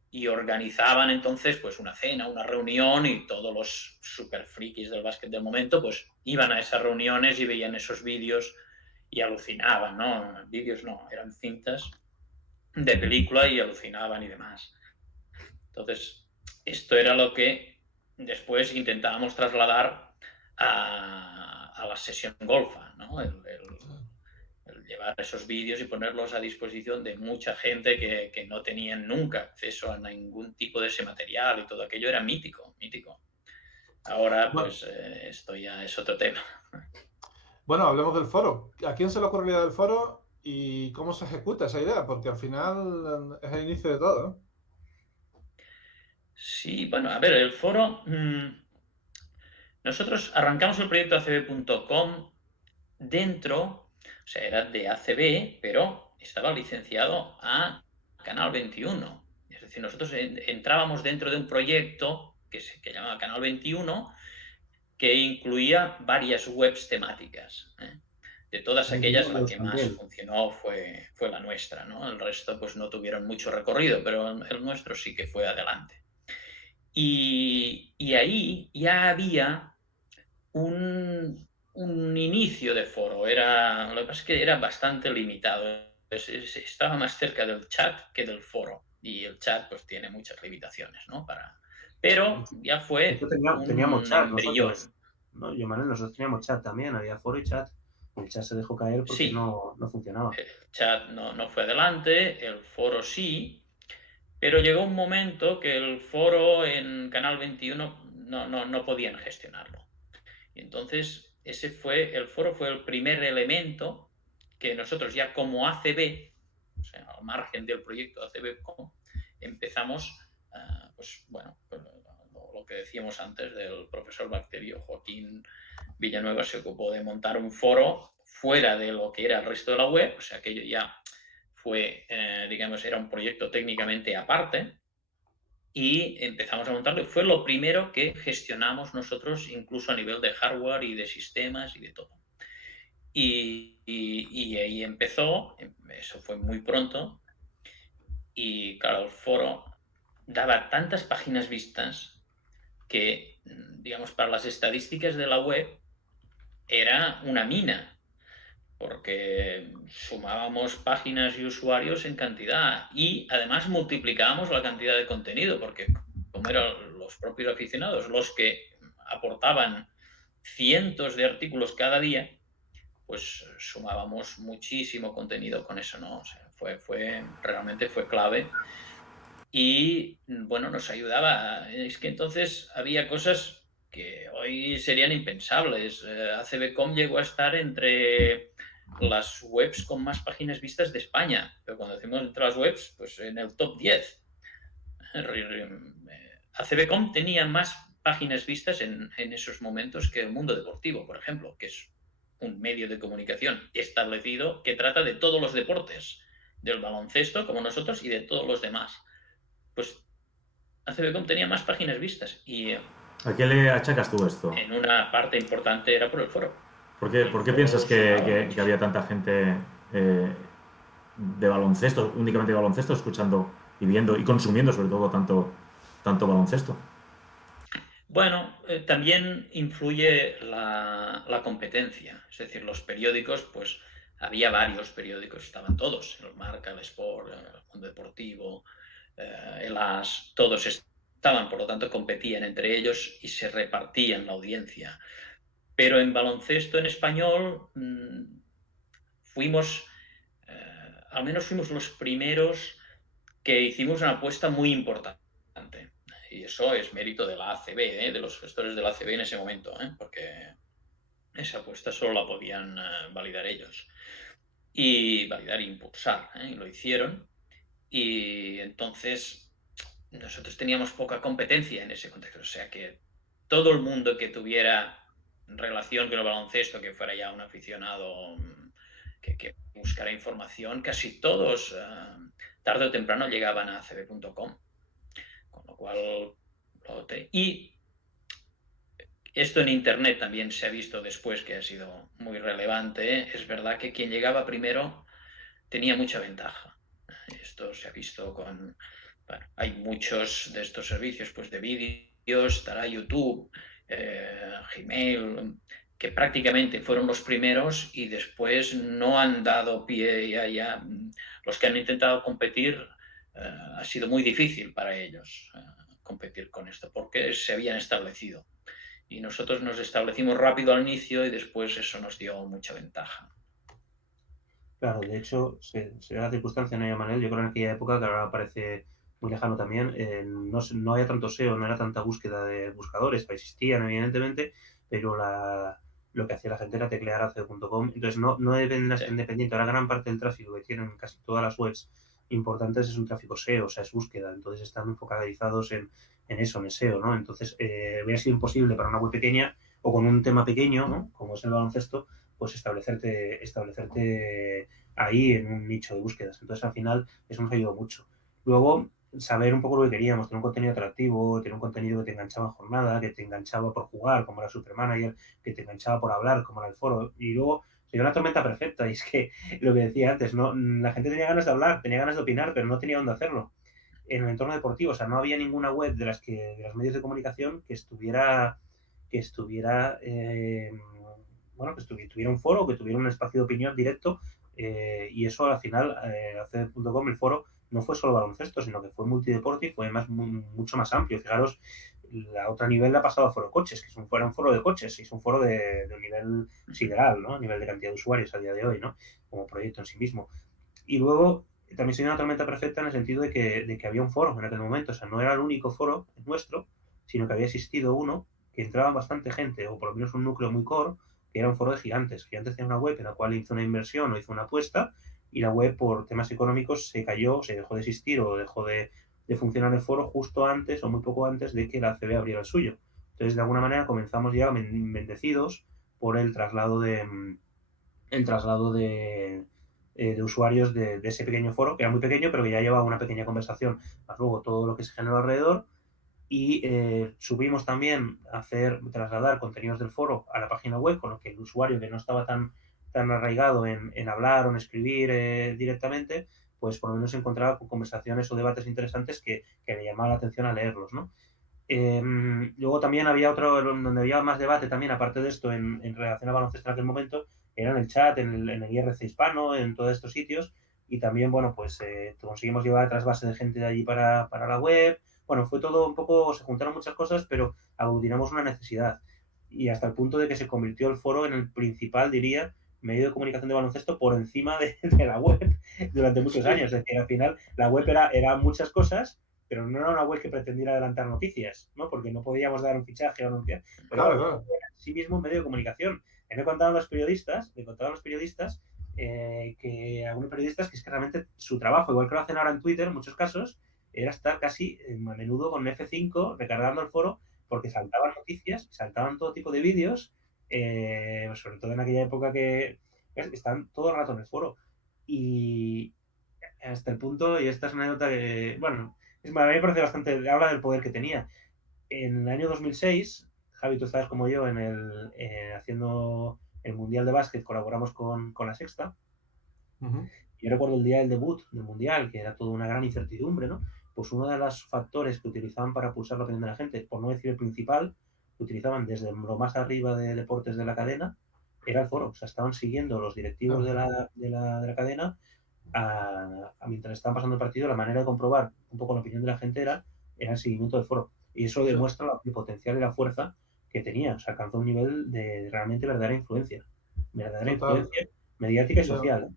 y organizaban entonces pues una cena, una reunión, y todos los super frikis del básquet del momento pues iban a esas reuniones y veían esos vídeos y alucinaban, ¿no? Vídeos no, eran cintas de película y alucinaban y demás. Entonces, esto era lo que después intentábamos trasladar a la sesión golfa, ¿no? El llevar esos vídeos y ponerlos a disposición de mucha gente que no tenían nunca acceso a ningún tipo de ese material, y todo aquello era mítico. Ahora, pues, esto ya es otro tema. Bueno, hablemos del foro. ¿A quién se le ocurrió la idea del foro y cómo se ejecuta esa idea? Porque al final es el inicio de todo, ¿no? Sí, bueno, a ver, el foro... nosotros arrancamos el proyecto acb.com dentro, o sea, era de ACB, pero estaba licenciado a Canal 21. Es decir, nosotros entrábamos dentro de un proyecto que se llamaba Canal 21, que incluía varias webs temáticas. De todas aquellas, la que más funcionó fue la nuestra, ¿no? El resto pues no tuvieron mucho recorrido, pero el nuestro sí que fue adelante. Y ahí ya había un inicio de foro. Lo que pasa es que era bastante limitado. Estaba más cerca del chat que del foro. Y el chat pues tiene muchas limitaciones, ¿no? Pero ya fue teníamos chat embrión. nosotros, ¿no? Yo, Manuel, nosotros teníamos chat también, había foro y chat. El chat se dejó caer porque sí, no funcionaba. El chat no fue adelante, el foro sí, pero llegó un momento que el foro en Canal 21 no podían gestionarlo. Y entonces el foro fue el primer elemento que nosotros ya como ACB, o sea, al margen del proyecto ACB.com, empezamos, pues bueno, lo que decíamos antes del profesor Bacterio. Joaquín Villanueva se ocupó de montar un foro fuera de lo que era el resto de la web, o sea, aquello ya fue, digamos, era un proyecto técnicamente aparte, y empezamos a montarlo. Fue lo primero que gestionamos nosotros, incluso a nivel de hardware y de sistemas y de todo. Y ahí empezó, eso fue muy pronto, y claro, el foro daba tantas páginas vistas que, digamos, para las estadísticas de la web era una mina, porque sumábamos páginas y usuarios en cantidad, y además multiplicábamos la cantidad de contenido, porque como eran los propios aficionados los que aportaban cientos de artículos cada día, pues sumábamos muchísimo contenido con eso, ¿no? O sea, realmente fue clave. Y bueno, nos ayudaba. Es que entonces había cosas que hoy serían impensables. ACB.com llegó a estar entre las webs con más páginas vistas de España, pero cuando decimos entre las webs, pues en el top 10. ACB.com tenía más páginas vistas en esos momentos que el Mundo Deportivo, por ejemplo, que es un medio de comunicación establecido que trata de todos los deportes, del baloncesto como nosotros y de todos los demás. Pues ACB.com tenía más páginas vistas, y ¿a qué le achacas tú esto? En una parte importante era por el foro. ¿Por qué piensas que había tanta gente de baloncesto, únicamente de baloncesto, escuchando y viendo y consumiendo sobre todo tanto baloncesto? Bueno, también influye la competencia. Es decir, los periódicos, pues había varios periódicos, estaban todos, el Marca, el Sport, el Mundo Deportivo, el AS, todos estaban, por lo tanto competían entre ellos y se repartían la audiencia. Pero en baloncesto en español al menos fuimos los primeros que hicimos una apuesta muy importante. Y eso es mérito de la ACB, de los gestores de la ACB en ese momento, porque esa apuesta solo la podían validar ellos. Y validar e impulsar, y lo hicieron. Y entonces nosotros teníamos poca competencia en ese contexto. O sea que todo el mundo que tuviera relación con el baloncesto, que fuera ya un aficionado que buscara información, casi todos tarde o temprano llegaban a acb.com. Con lo cual, y esto en Internet también se ha visto después que ha sido muy relevante. Es verdad que quien llegaba primero tenía mucha ventaja. Esto se ha visto con... Bueno, hay muchos de estos servicios pues, de vídeos, estará YouTube, Gmail, que prácticamente fueron los primeros y después no han dado pie ya. Los que han intentado competir ha sido muy difícil para ellos competir con esto porque se habían establecido. Y nosotros nos establecimos rápido al inicio y después eso nos dio mucha ventaja. Claro, de hecho, se da la circunstancia, ¿no, Manel? Yo creo en aquella época, que ahora parece muy lejano también, no había tanto SEO, no era tanta búsqueda de buscadores, existían evidentemente, pero lo que hacía la gente era teclear acb.com, entonces no deben ser independiente. Ahora gran parte del tráfico que tienen casi todas las webs importantes es un tráfico SEO, o sea, es búsqueda, entonces están muy focalizados en eso, en el SEO, ¿no? Entonces hubiera sido imposible para una web pequeña o con un tema pequeño, ¿no? Como es el baloncesto, pues establecerte ahí en un nicho de búsquedas. Entonces, al final, eso nos ayudó mucho. Luego, saber un poco lo que queríamos, tener un contenido atractivo, tener un contenido que te enganchaba en jornada, que te enganchaba por jugar, como era Supermanager, que te enganchaba por hablar, como era el foro. Y luego se dio una tormenta perfecta, y es que lo que decía antes, ¿no? La gente tenía ganas de hablar, tenía ganas de opinar, pero no tenía dónde hacerlo. En el entorno deportivo, o sea, no había ninguna web de los medios de comunicación que tuviera un foro, que tuviera un espacio de opinión directo, y eso al final, acb.com, el foro, no fue solo baloncesto, sino que fue multideporte y fue mucho más amplio. Fijaros, la otra nivel la ha pasado a Foro Coches, que es un foro de coches, y es un foro de un nivel sideral, ¿no? A nivel de cantidad de usuarios a día de hoy, ¿no? Como proyecto en sí mismo. Y luego también se dio una tormenta perfecta en el sentido de que había un foro en aquel momento, o sea, no era el único foro nuestro, sino que había existido uno que entraba bastante gente, o por lo menos un núcleo muy core, que era un foro de Gigantes. Gigantes tenía una web en la cual hizo una inversión o hizo una apuesta, y la web por temas económicos se cayó, se dejó de existir o dejó de funcionar el foro justo antes o muy poco antes de que la ACB abriera el suyo. Entonces, de alguna manera, comenzamos ya bendecidos por el traslado de usuarios de ese pequeño foro, que era muy pequeño, pero que ya llevaba una pequeña conversación, más luego todo lo que se generó alrededor. Y subimos también trasladar contenidos del foro a la página web, con lo que el usuario que no estaba tan arraigado en hablar o en escribir directamente, pues por lo menos se encontraba con conversaciones o debates interesantes que le llamaban la atención a leerlos, ¿no? Luego también había otro, donde había más debate también, aparte de esto, en relación a baloncesto en aquel momento, era en el chat, en el IRC hispano, en todos estos sitios, y también, bueno, pues conseguimos llevar trasvase de gente de allí para la web. Bueno, fue todo un poco, se juntaron muchas cosas, pero aglutinamos una necesidad. Y hasta el punto de que se convirtió el foro en el principal, diría, medio de comunicación de baloncesto por encima de la web durante muchos años. Es decir, al final la web era muchas cosas, pero no era una web que pretendiera adelantar noticias, ¿no? Porque no podíamos dar un fichaje o anunciar. Pero claro. Era en sí mismo un medio de comunicación. Me contaban los periodistas, que algunos periodistas que es que realmente su trabajo, igual que lo hacen ahora en Twitter en muchos casos, era estar casi a menudo con F5 recargando el foro, porque saltaban noticias, saltaban todo tipo de vídeos, sobre todo en aquella época que están todo el rato en el foro. Y hasta el punto, y esta es una anécdota que, bueno, a mí me parece bastante, habla del poder que tenía. En el año 2006, Javi, tú estabas como yo haciendo el Mundial de Básquet, colaboramos con La Sexta. Uh-huh. Yo recuerdo el día del debut del Mundial, que era toda una gran incertidumbre, ¿no? Pues uno de los factores que utilizaban para pulsar la opinión de la gente, por no decir el principal, que utilizaban desde lo más arriba de deportes de la cadena, era el foro. O sea, estaban siguiendo los directivos de la cadena mientras estaban pasando el partido. La manera de comprobar un poco la opinión de la gente era el seguimiento del foro. Y eso demuestra el potencial y la fuerza que tenía. O sea, alcanzó un nivel de realmente verdadera influencia. Influencia mediática y social.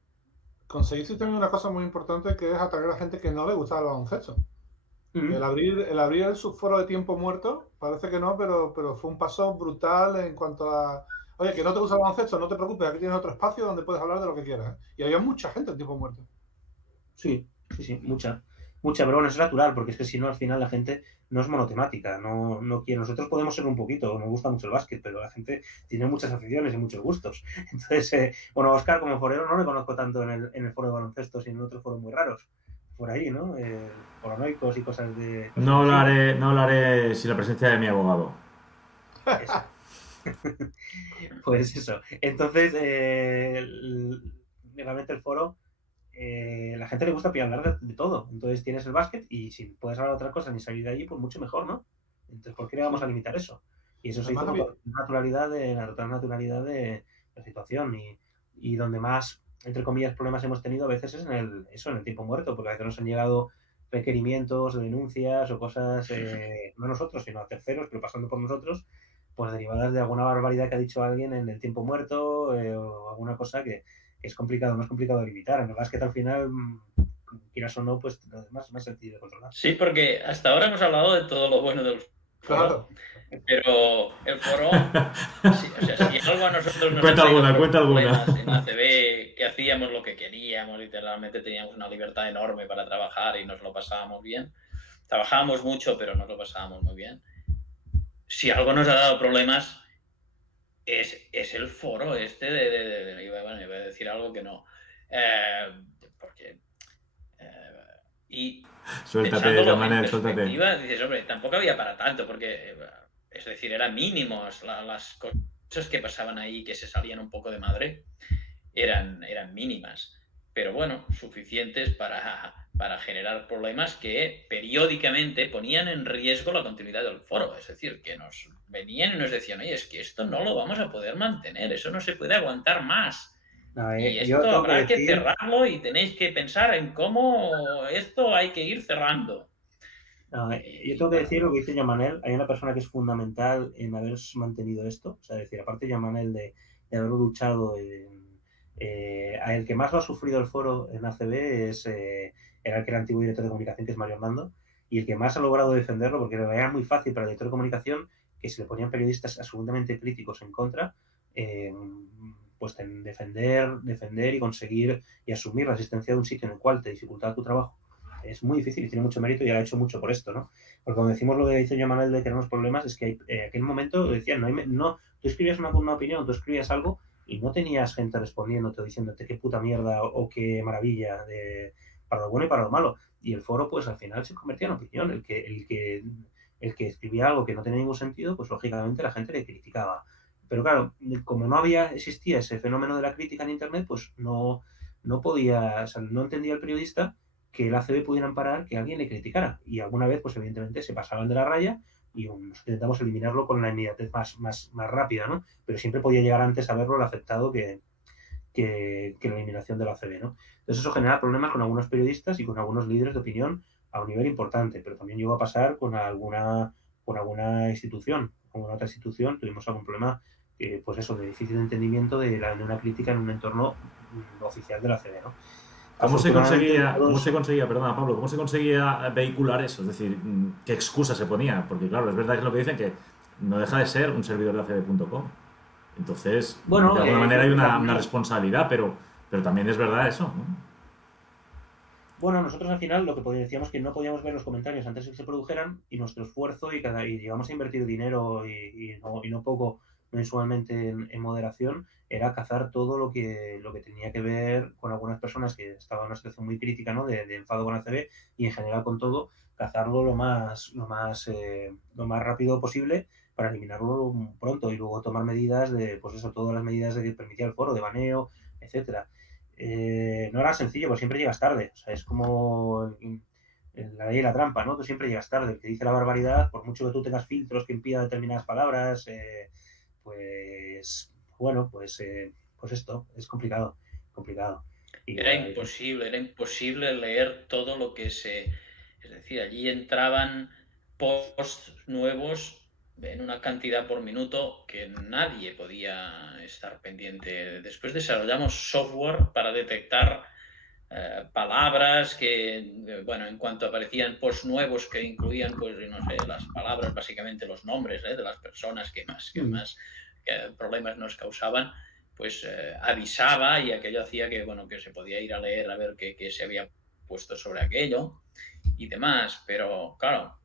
Conseguiste también una cosa muy importante, que es atraer a la gente que no le gustaba el baloncesto. El abrir el subforo de tiempo muerto, parece que no, pero fue un paso brutal en cuanto a... Oye, que no te gusta el baloncesto, no te preocupes, aquí tienes otro espacio donde puedes hablar de lo que quieras. ¿Eh? Y había mucha gente en tiempo muerto. Sí, mucha, pero bueno, es natural, porque es que si no, al final la gente no es monotemática, no quiere. Nosotros podemos ser un poquito, nos gusta mucho el básquet, pero la gente tiene muchas aficiones y muchos gustos. Entonces, bueno, Oscar como forero no le conozco tanto en el foro de baloncesto, sino en otros foros muy raros, por ahí, ¿no? Paranoicos y cosas de... No hablaré sin la presencia de mi abogado. Eso. Pues eso. Entonces, realmente el foro, la gente le gusta hablar de todo. Entonces tienes el básquet y si puedes hablar de otra cosa ni salir de allí, pues mucho mejor, ¿no? Entonces, ¿por qué le vamos a limitar eso? Y eso se hizo con la total naturalidad de la situación. Y donde más, entre comillas, problemas hemos tenido a veces es en el tiempo muerto, porque a veces nos han llegado requerimientos, denuncias o cosas, no a nosotros, sino a terceros, pero pasando por nosotros, pues derivadas de alguna barbaridad que ha dicho alguien en el tiempo muerto o alguna cosa que es complicado, más complicado de limitar. En el básquet al final, quieras o no, pues más sencillo de controlar. Sí, porque hasta ahora hemos hablado de todo lo bueno del foro, pero el foro, sí, o sea, si algo a nosotros nos cuenta alguna. En ACB, que hacíamos lo que queríamos, literalmente teníamos una libertad enorme para trabajar y nos lo pasábamos bien. Trabajábamos mucho, pero nos lo pasábamos muy bien. Si algo nos ha dado problemas, es el foro este iba a decir algo que no. Porque... y suéltate, Manel, suéltate. Dices, hombre, tampoco había para tanto, porque, es decir, eran mínimos las cosas que pasaban ahí, que se salían un poco de madre, eran mínimas. Pero bueno, suficientes para generar problemas que periódicamente ponían en riesgo la continuidad del foro. Es decir, que nos venían y nos decían, oye, es que esto no lo vamos a poder mantener, eso no se puede aguantar más. Y esto habrá que cerrarlo y tenéis que pensar en cómo esto hay que ir cerrando. Yo tengo que decir lo que dice Yamanel. Hay una persona que es fundamental en haber mantenido esto. O sea, decir, aparte Yamanel de haber luchado, a el que más lo ha sufrido el foro en ACB era el que era antiguo director de comunicación, que es Mario Hernando, y el que más ha logrado defenderlo, porque era muy fácil para el director de comunicación que se le ponían periodistas absolutamente críticos en contra, pues defender y conseguir y asumir la existencia de un sitio en el cual te dificultaba tu trabajo. Es muy difícil y tiene mucho mérito y ha hecho mucho por esto, ¿no? Porque cuando decimos lo que dice Yamanel de que tenemos problemas, es que en aquel momento decían, tú escribías una opinión, tú escribías algo y no tenías gente respondiéndote o diciéndote qué puta mierda o qué maravilla, para lo bueno y para lo malo. Y el foro, pues al final se convertía en opinión. El que escribía algo que no tenía ningún sentido, pues lógicamente la gente le criticaba. Pero claro, como no existía ese fenómeno de la crítica en Internet, pues no podía, o sea, no entendía el periodista que el ACB pudiera amparar que alguien le criticara. Y alguna vez, pues evidentemente, se pasaban de la raya y intentamos eliminarlo con la inmediatez más rápida, ¿no? Pero siempre podía llegar antes a verlo el afectado que la eliminación de la ACB, ¿no? Entonces eso genera problemas con algunos periodistas y con algunos líderes de opinión a un nivel importante, pero también llegó a pasar con alguna institución, con otra institución, tuvimos algún problema, pues eso, de difícil entendimiento de una crítica en un entorno oficial de la ACB, ¿no? ¿Cómo se conseguía, perdona Pablo, cómo se conseguía vehicular eso? Es decir, ¿qué excusa se ponía? Porque claro, es verdad que es lo que dicen, que no deja de ser un servidor de acb.com. Entonces, bueno, de alguna manera hay una responsabilidad, pero también es verdad eso, ¿no? Bueno, nosotros al final lo que decíamos que no podíamos ver los comentarios antes de que se produjeran, y nuestro esfuerzo y llegamos a invertir dinero y no poco mensualmente en moderación, era cazar todo lo que tenía que ver con algunas personas que estaban en una situación muy crítica, ¿no? de enfado con ACB, y en general con todo, cazarlo lo más rápido posible para eliminarlo pronto y luego tomar medidas pues eso, todas las medidas que permitía el foro, de baneo, etcétera. No era sencillo, porque siempre llegas tarde. O sea, es como la ley y la trampa, ¿no? Tú siempre llegas tarde. El que dice la barbaridad, por mucho que tú tengas filtros que impidan determinadas palabras, pues bueno, pues esto es complicado. Y, era imposible leer todo lo que es decir, allí entraban posts nuevos en una cantidad por minuto que nadie podía estar pendiente. Después desarrollamos software para detectar palabras que, bueno, en cuanto aparecían posts nuevos que incluían, pues, no sé, las palabras, básicamente los nombres de las personas que más problemas nos causaban, pues avisaba, y aquello hacía que, bueno, que se podía ir a leer a ver qué se había puesto sobre aquello y demás. Pero claro,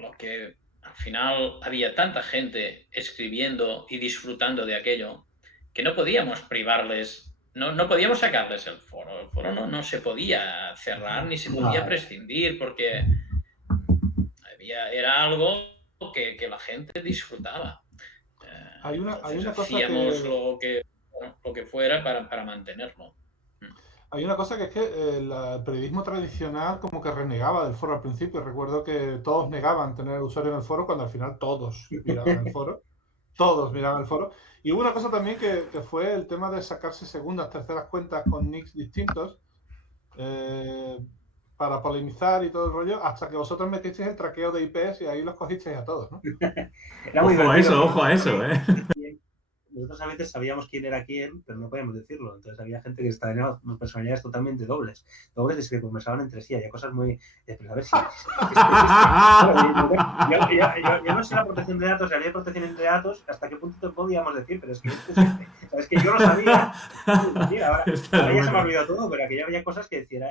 lo que al final había tanta gente escribiendo y disfrutando de aquello que no podíamos privarles, no podíamos sacarles el foro no se podía cerrar ni se podía prescindir, porque era algo que la gente disfrutaba. Hay una cosa hacíamos lo que fuera para mantenerlo. Hay una cosa que es que el periodismo tradicional como que renegaba del foro al principio. Recuerdo que todos negaban tener usuario en el foro cuando al final todos miraban el foro. Todos miraban el foro. Y hubo una cosa también que fue el tema de sacarse segundas, terceras cuentas con nicks distintos para polemizar y todo el rollo, hasta que vosotros metisteis el traqueo de IPs y ahí los cogisteis a todos, ¿no? Ojo a eso, ¿eh? Nosotros a veces sabíamos quién era quién, pero no podíamos decirlo. Entonces había gente que tenía personalidades totalmente dobles es que conversaban entre sí. Había cosas muy... a ver si... Yo no sé la protección de datos, la ley de protección de datos, hasta qué punto podíamos decir, pero es que yo lo sabía. Ahora ya se me ha olvidado todo, pero aquí había cosas que decía,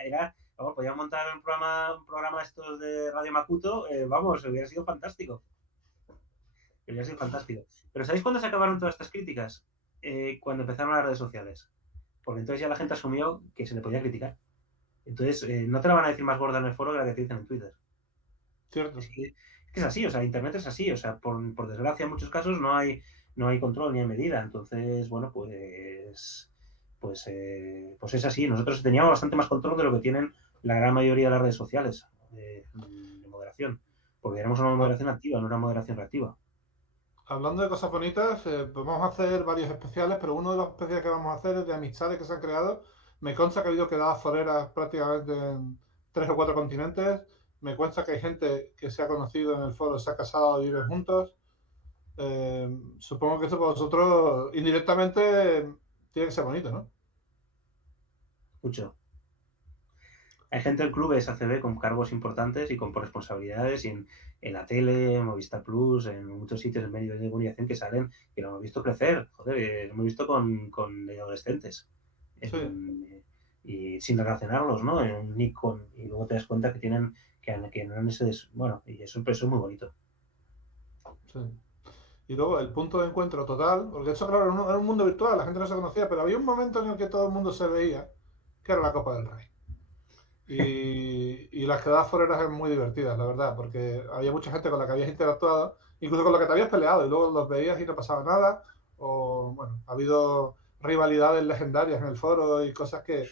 vamos, podíamos montar un programa estos de Radio Makuto, vamos, hubiera sido fantástico. Pero ¿sabéis cuándo se acabaron todas estas críticas? Cuando empezaron las redes sociales. Porque entonces ya la gente asumió que se le podía criticar. Entonces no te la van a decir más gorda en el foro que la que te dicen en Twitter. Cierto. Es que es así, o sea, Internet es así. O sea, por desgracia en muchos casos no hay control ni hay medida. Entonces, bueno, pues es así. Nosotros teníamos bastante más control de lo que tienen la gran mayoría de las redes sociales de moderación. Porque éramos una moderación activa, no una moderación reactiva. Hablando de cosas bonitas, pues vamos a hacer varios especiales, pero uno de los especiales que vamos a hacer es de amistades que se han creado. Me consta que ha habido quedadas foreras prácticamente en 3 o 4 continentes. Me consta que hay gente que se ha conocido en el foro, se ha casado y viven juntos. Supongo que eso para vosotros indirectamente tiene que ser bonito, ¿no? Mucho. Hay gente del club SACB con cargos importantes y con responsabilidades y en la tele, en Movistar Plus, en muchos sitios de medios de comunicación que salen, que lo hemos visto crecer, joder, lo hemos visto con adolescentes. Sí. Y sin relacionarlos, ¿no? En un nick y luego te das cuenta que no han ese... Bueno, y eso es muy bonito. Sí. Y luego el punto de encuentro total, porque eso claro, era un mundo virtual, la gente no se conocía, pero había un momento en el que todo el mundo se veía, que era la Copa del Rey. Y las quedadas foreras eran muy divertidas, la verdad, porque había mucha gente con la que habías interactuado, incluso con la que te habías peleado, y luego los veías y no pasaba nada, o bueno, ha habido rivalidades legendarias en el foro y cosas que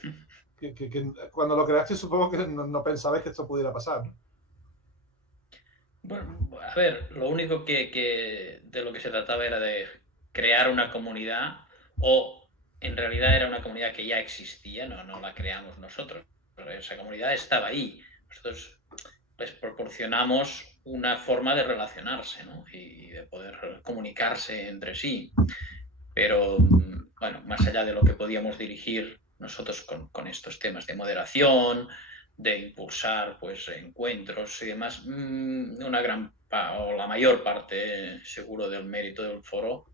cuando lo creaste supongo que no pensabais que esto pudiera pasar, ¿no? Bueno, a ver, lo único que de lo que se trataba era de crear una comunidad, o en realidad era una comunidad que ya existía, no la creamos nosotros. Esa comunidad estaba ahí. Nosotros les proporcionamos una forma de relacionarse, ¿no? Y de poder comunicarse entre sí. Pero, bueno, más allá de lo que podíamos dirigir nosotros con estos temas de moderación, de impulsar pues encuentros y demás, la mayor parte seguro del mérito del foro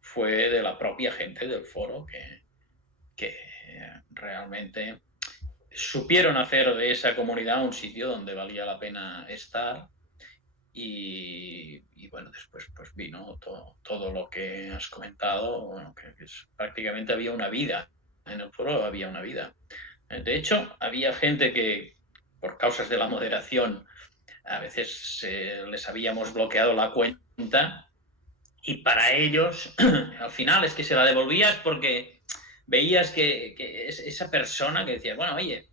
fue de la propia gente del foro que realmente supieron hacer de esa comunidad un sitio donde valía la pena estar. Y bueno, después pues vino todo lo que has comentado, bueno, que prácticamente había una vida, en el foro había una vida. De hecho, había gente que, por causas de la moderación, a veces les habíamos bloqueado la cuenta, y para ellos, al final es que se la devolvías porque veías que esa persona que decía, bueno, oye,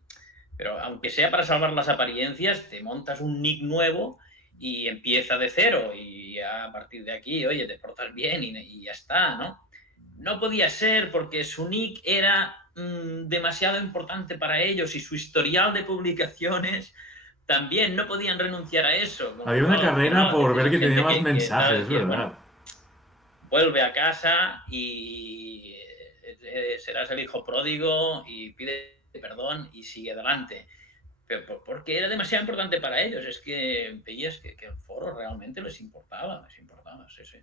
pero aunque sea para salvar las apariencias, te montas un nick nuevo y empieza de cero, y a partir de aquí, oye, te portas bien y ya está, ¿no? No podía ser porque su nick era demasiado importante para ellos, y su historial de publicaciones también, no podían renunciar a eso. Había una carrera por ver que tenía más mensajes, ¿verdad? Vuelve a casa y serás el hijo pródigo y pide perdón y sigue adelante. Pero porque era demasiado importante para ellos. Es que veías que el foro realmente les importaba, sí, sí.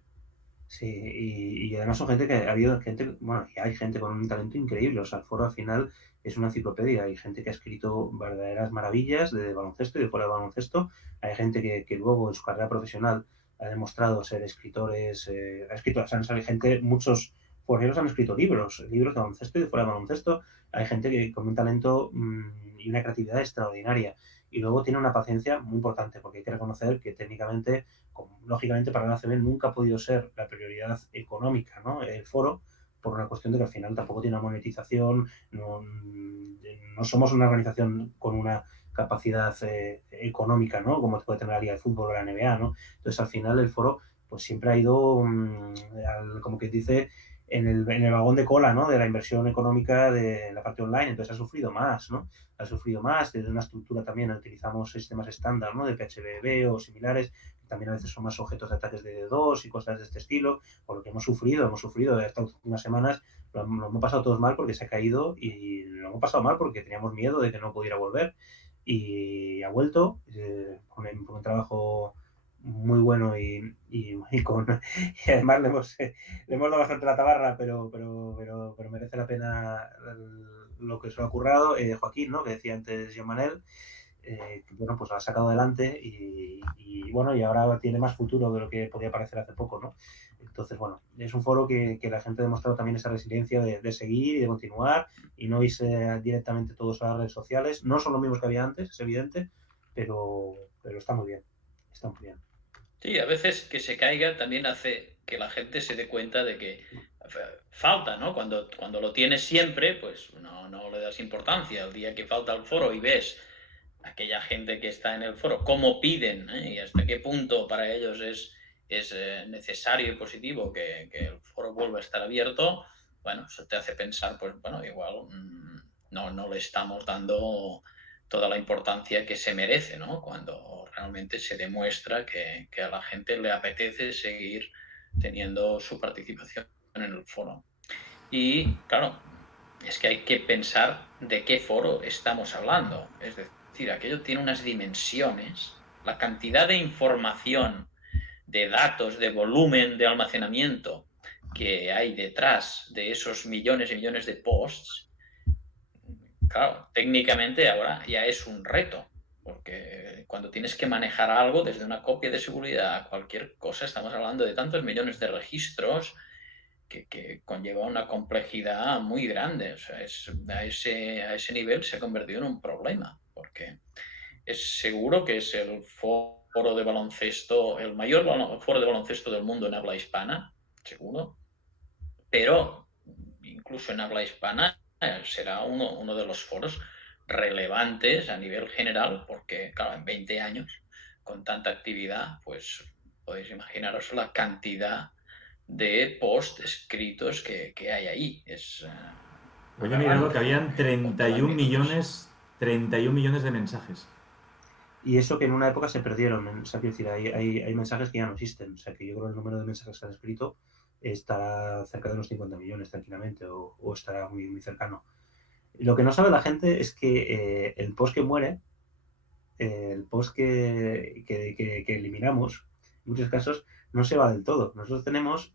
Sí, y además son gente que ha habido gente, bueno, y hay gente con un talento increíble. O sea, el foro al final es una enciclopedia. Hay gente que ha escrito verdaderas maravillas de baloncesto y de fuera de baloncesto. Hay gente que luego en su carrera profesional ha demostrado ser escritores, ha escrito, o sea, hay gente, muchos foreros han escrito libros de baloncesto y de fuera de baloncesto. Hay gente que con un talento y una creatividad extraordinaria. Y luego tiene una paciencia muy importante, porque hay que reconocer que técnicamente, lógicamente para la ACB nunca ha podido ser la prioridad económica, ¿no? El foro, por una cuestión de que al final tampoco tiene una monetización, no somos una organización con una capacidad económica, ¿no? Como puede tener la Liga de Fútbol o la NBA, ¿no? Entonces al final el foro pues siempre ha ido, como que dice, en el vagón de cola, ¿no? De la inversión económica de la parte online. Entonces ha sufrido más, ¿no? Ha sufrido más. Desde una estructura también utilizamos sistemas estándar, ¿no? De PHBB o similares, que también a veces son más objetos de ataques de DDoS y cosas de este estilo. Por lo que hemos sufrido estas últimas semanas, lo hemos pasado todos mal porque se ha caído, y lo hemos pasado mal porque teníamos miedo de que no pudiera volver. Y ha vuelto con un trabajo muy bueno y además le hemos dado bastante la tabarra, pero merece la pena lo que se lo ha currado. Joaquín, ¿no? Que decía antes Joan Manel, que bueno, pues lo ha sacado adelante y bueno, y ahora tiene más futuro de lo que podía parecer hace poco, ¿no? Entonces, bueno, es un foro que la gente ha demostrado también esa resiliencia de seguir y de continuar y no irse directamente todos a las redes sociales. No son los mismos que había antes, es evidente, pero está muy bien, está muy bien. Sí, a veces que se caiga también hace que la gente se dé cuenta de que falta, ¿no? Cuando lo tienes siempre, pues no le das importancia. El día que falta el foro y ves aquella gente que está en el foro, cómo piden, y hasta qué punto para ellos es necesario y positivo que el foro vuelva a estar abierto, bueno, eso te hace pensar, pues bueno, igual no le estamos dando toda la importancia que se merece, ¿no? Cuando realmente se demuestra que a la gente le apetece seguir teniendo su participación en el foro. Y claro, es que hay que pensar de qué foro estamos hablando. Es decir, aquello tiene unas dimensiones, la cantidad de información, de datos, de volumen de almacenamiento que hay detrás de esos millones y millones de posts. Claro, técnicamente ahora ya es un reto, porque cuando tienes que manejar algo desde una copia de seguridad a cualquier cosa, estamos hablando de tantos millones de registros que conlleva una complejidad muy grande. O sea, a ese nivel se ha convertido en un problema, porque es seguro que es el foro de baloncesto, el mayor foro de baloncesto del mundo en habla hispana, seguro, pero incluso en habla hispana será uno de los foros relevantes a nivel general, porque claro, en 20 años, con tanta actividad, pues podéis imaginaros la cantidad de posts escritos que hay ahí. Hoy he mirado que habían 31 millones de mensajes. Y eso que en una época se perdieron, o sea, quiero decir, hay mensajes que ya no existen. O sea, que yo creo que el número de mensajes que han escrito estará cerca de los 50 millones tranquilamente, o estará muy, muy cercano. Lo que no sabe la gente es que el post que muere, el post que eliminamos, en muchos casos no se va del todo. Nosotros tenemos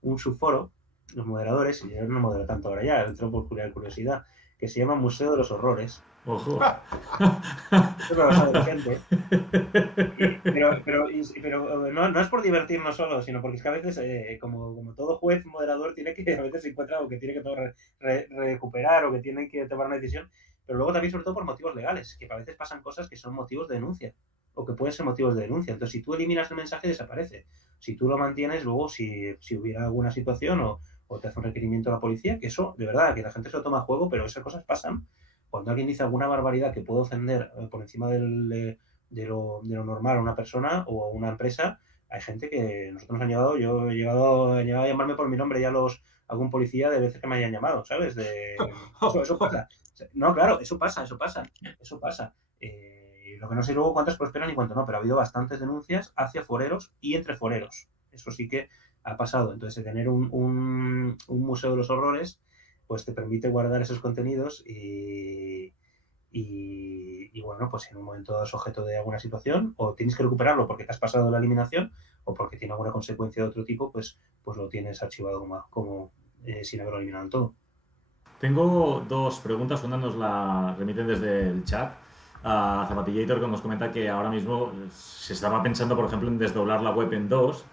un subforo, los moderadores, y yo no modero tanto ahora ya, entro por curiosidad, que se llama Museo de los Horrores. ¡Ojo! Esto me lo sabe la gente. Pero no es por divertirnos solo, sino porque es que a veces, como todo juez moderador, tiene que a veces se encuentra algo que tiene que recuperar o que tiene que tomar una decisión, pero luego también sobre todo por motivos legales, que a veces pasan cosas que son motivos de denuncia o que pueden ser motivos de denuncia. Entonces, si tú eliminas el mensaje, desaparece. Si tú lo mantienes, luego si hubiera alguna situación o te hace un requerimiento a la policía, que eso, de verdad, que la gente se lo toma a juego, pero esas cosas pasan. Cuando alguien dice alguna barbaridad que puede ofender por encima de lo normal a una persona o a una empresa, hay gente que nosotros nos han llevado, yo he llegado a llamarme por mi nombre ya algún policía de veces que me hayan llamado, ¿sabes? Eso pasa. No, claro, eso pasa. Lo que no sé luego cuántas prosperan y cuánto no, pero ha habido bastantes denuncias hacia foreros y entre foreros. Eso sí que ha pasado. Entonces, tener un museo de los horrores, pues te permite guardar esos contenidos y bueno, pues en un momento dado es objeto de alguna situación, o tienes que recuperarlo porque te has pasado la eliminación, o porque tiene alguna consecuencia de otro tipo, pues lo tienes archivado como sin haberlo eliminado todo. Tengo dos preguntas, una nos la remiten desde el chat. A Zapatillator, que nos comenta que ahora mismo se estaba pensando, por ejemplo, en desdoblar la web en dos,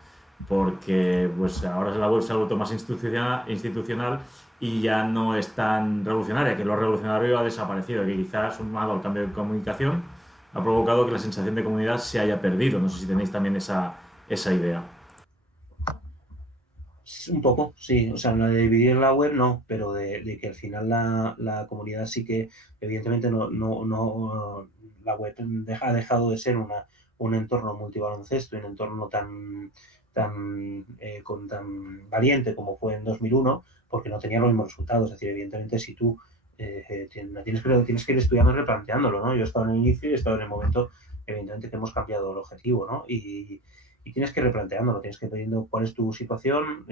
porque pues ahora la web se ha vuelto más institucional y ya no es tan revolucionaria, que lo revolucionario ha desaparecido, que quizás sumado al cambio de comunicación ha provocado que la sensación de comunidad se haya perdido. No sé si tenéis también esa idea. Un poco, sí. O sea, la de dividir la web no, pero de que al final la comunidad sí que, evidentemente, no la web ha dejado de ser un entorno multibaloncesto, un entorno tan valiente como fue en 2001, porque no tenía los mismos resultados. Es decir, evidentemente, si tú tienes que ir estudiando y replanteándolo, ¿no? Yo he estado en el inicio y he estado en el momento, evidentemente, que hemos cambiado el objetivo, ¿no? Y tienes que ir replanteándolo, tienes que ir viendo cuál es tu situación.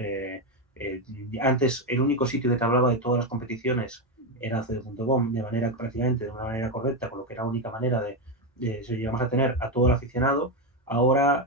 Antes, el único sitio que te hablaba de todas las competiciones era ACB.com, de una manera correcta, con lo que era la única manera de llegamos a tener a todo el aficionado. Ahora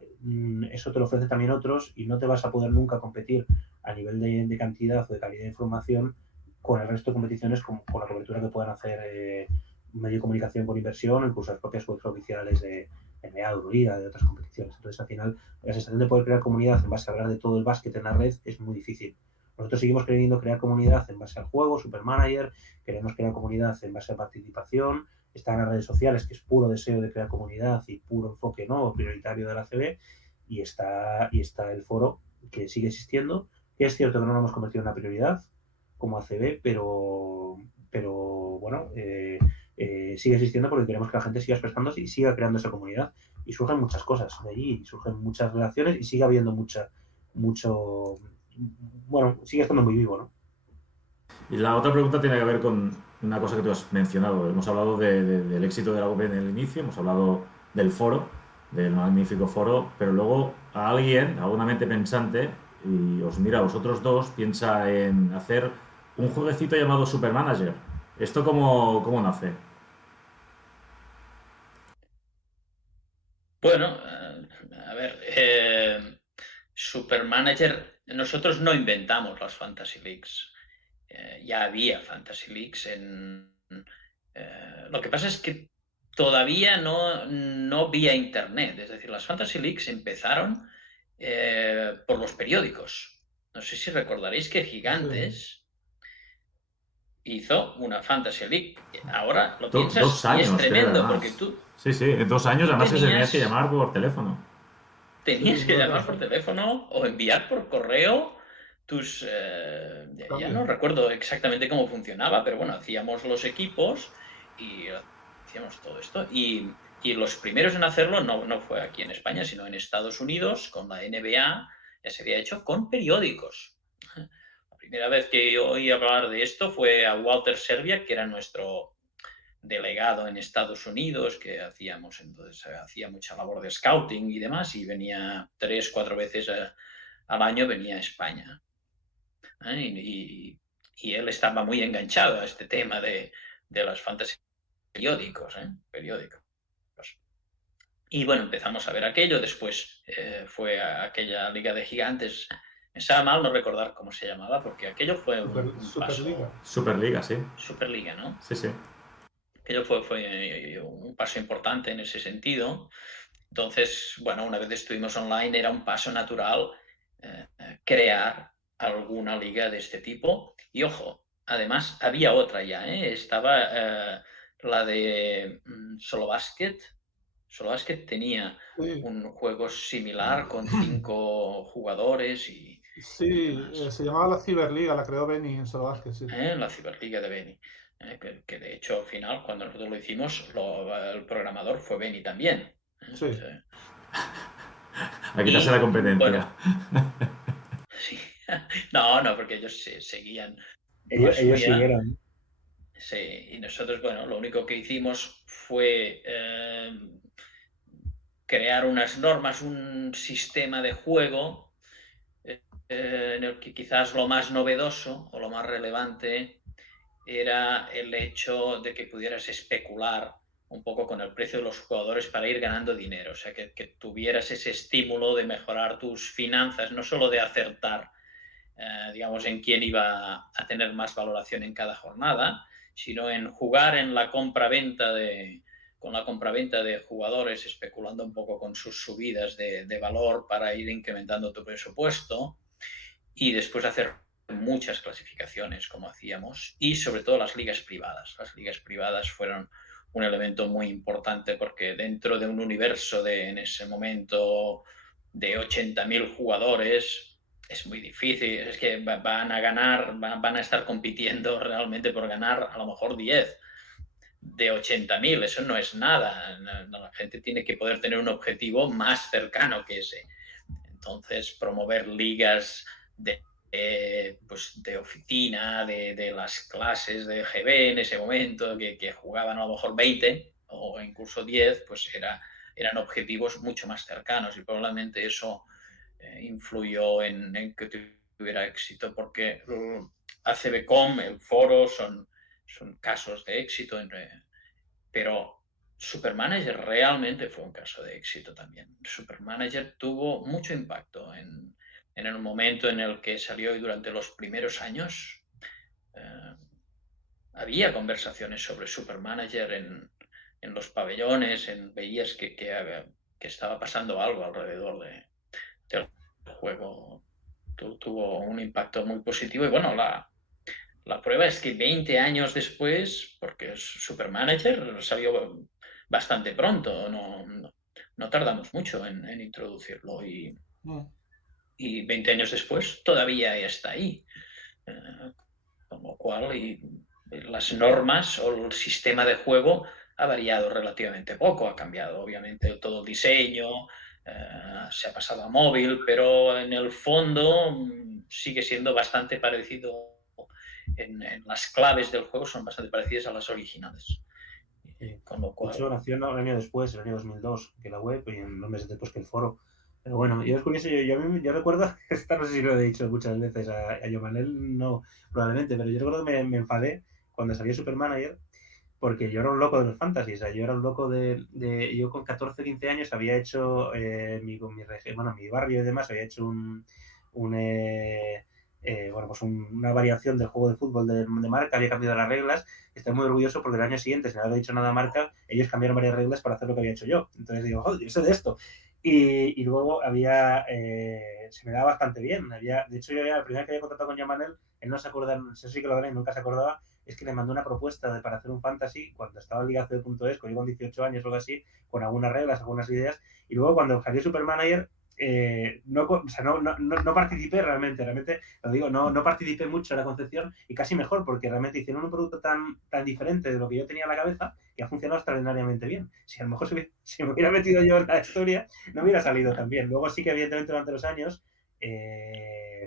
eso te lo ofrece también otros y no te vas a poder nunca competir a nivel de cantidad o de calidad de información con el resto de competiciones, con la cobertura que puedan hacer medio de comunicación con inversión, incluso las propias webs oficiales de NBA, Euroliga, de otras competiciones. Entonces, al final, la sensación de poder crear comunidad en base a hablar de todo el básquet en la red es muy difícil. Nosotros seguimos queriendo crear comunidad en base al juego, Supermanager, queremos crear comunidad en base a participación, están las redes sociales, que es puro deseo de crear comunidad y puro enfoque no prioritario de la CB, y está el foro, que sigue existiendo, que es cierto que no lo hemos convertido en una prioridad como ACB, pero bueno, sigue existiendo porque queremos que la gente siga expresándose y siga creando esa comunidad. Y surgen muchas cosas de allí, y surgen muchas relaciones y sigue habiendo bueno, sigue estando muy vivo, ¿no? Y la otra pregunta tiene que ver con una cosa que tú has mencionado. Hemos hablado del éxito de la web en el inicio, hemos hablado del foro, del magnífico foro, pero luego alguna mente pensante, y os mira a vosotros dos, piensa en hacer un jueguecito llamado Supermanager. ¿Esto cómo nace? Bueno, a ver, Supermanager, nosotros no inventamos las Fantasy Leagues. Ya había Fantasy Leagues lo que pasa es que todavía no vía internet, es decir, las Fantasy Leagues empezaron por los periódicos. No sé si recordaréis que Gigantes hizo una Fantasy League. Ahora lo piensas 2 y es años, creo, tremendo, además. porque tú Sí, 2 años, además se tenías que tenías llamar por teléfono. que llamar por teléfono o enviar por correo tus... ya no recuerdo exactamente cómo funcionaba, pero bueno, hacíamos los equipos y hacíamos todo esto. Y los primeros en hacerlo no fue aquí en España, sino en Estados Unidos, con la NBA, ya se había hecho con periódicos. La primera vez que yo oí hablar de esto fue a Walter Serviak, que era nuestro delegado en Estados Unidos, que entonces hacía mucha labor de scouting y demás, y venía 3-4 veces al año venía a España. Y él estaba muy enganchado a este tema de las fantasy periódicos. Y bueno, empezamos a ver aquello, después fue a aquella Liga de Gigantes. Me sabe mal no recordar cómo se llamaba, porque aquello fue un Superliga. paso... Superliga, sí. Superliga, ¿no? Sí, sí. Aquello fue un paso importante en ese sentido. Entonces, bueno, una vez estuvimos online era un paso natural crear alguna liga de este tipo. Y ojo, además había otra ya, estaba la de Solo Basket. Solo Basket tenía un juego similar con 5 jugadores y demás. Se llamaba la Ciberliga, la creó Benny en Solo Basket, sí. La Ciberliga de Benny. Que de hecho al final, cuando nosotros lo hicimos, el programador fue Benny también. Sí. A quitarse la competencia. Bueno, sí. No, porque ellos seguían. Ellos siguieron. Sí, y nosotros, bueno, lo único que hicimos fue crear unas normas, un sistema de juego en el que quizás lo más novedoso o lo más relevante era el hecho de que pudieras especular un poco con el precio de los jugadores para ir ganando dinero, o sea, que tuvieras ese estímulo de mejorar tus finanzas, no solo de acertar, digamos, en quién iba a tener más valoración en cada jornada, sino en jugar en la con la compraventa de jugadores, especulando un poco con sus subidas de valor para ir incrementando tu presupuesto y después hacer muchas clasificaciones como hacíamos y sobre todo las ligas privadas. Las ligas privadas fueron un elemento muy importante porque dentro de un universo en ese momento de 80.000 jugadores es muy difícil, es que van a ganar, van a estar compitiendo realmente por ganar a lo mejor 10 de 80.000, eso no es nada, la gente tiene que poder tener un objetivo más cercano que ese. Entonces, promover ligas pues de oficina, de las clases de GB en ese momento, que jugaban a lo mejor 20 o incluso 10, pues eran objetivos mucho más cercanos y probablemente eso influyó en que tuviera éxito, porque ACBcom, el foro, son casos de éxito, pero Supermanager realmente fue un caso de éxito también. Supermanager tuvo mucho impacto en el momento en el que salió y durante los primeros años había conversaciones sobre Supermanager en los pabellones, veías que estaba pasando algo alrededor del juego. Tuvo un impacto muy positivo y bueno, la prueba es que 20 años después, porque Supermanager salió bastante pronto, no tardamos mucho en introducirlo y 20 años después todavía está ahí. Con lo cual las normas o el sistema de juego ha variado relativamente poco, ha cambiado obviamente todo el diseño, se ha pasado a móvil, pero en el fondo sigue siendo bastante parecido, en las claves del juego son bastante parecidas a las originales. Con lo cual... De hecho, nació un año después, el año 2002, que la web, y en 2 meses después que el foro. Pero bueno, yo es curioso, yo recuerdo, esta no sé si lo he dicho muchas veces a Yomanel, no, probablemente, pero yo recuerdo que me enfadé cuando salió Supermanager, porque yo era un loco de los fantasies, o sea, yo era un loco yo con 14, 15 años había hecho mi barrio y demás, había hecho una variación del juego de fútbol de marca, había cambiado las reglas. Estoy muy orgulloso porque el año siguiente, sin haber dicho nada a marca, ellos cambiaron varias reglas para hacer lo que había hecho yo. Entonces digo, joder, yo sé de esto. Y luego se me daba bastante bien. De hecho, la primera que había contactado con Yamanel, él no se acordaba, no sé si que lo ven, nunca se acordaba, es que le mandó una propuesta para hacer un fantasy cuando estaba en LigaCB.es, con 18 años o algo así, con algunas reglas, algunas ideas. Y luego cuando salió Supermanager, no participé realmente, lo digo, no participé mucho en la concepción y casi mejor, porque realmente hicieron un producto tan diferente de lo que yo tenía en la cabeza que ha funcionado extraordinariamente bien. Si a lo mejor si me hubiera metido yo en la historia, no hubiera salido tan bien. Luego sí que evidentemente durante los años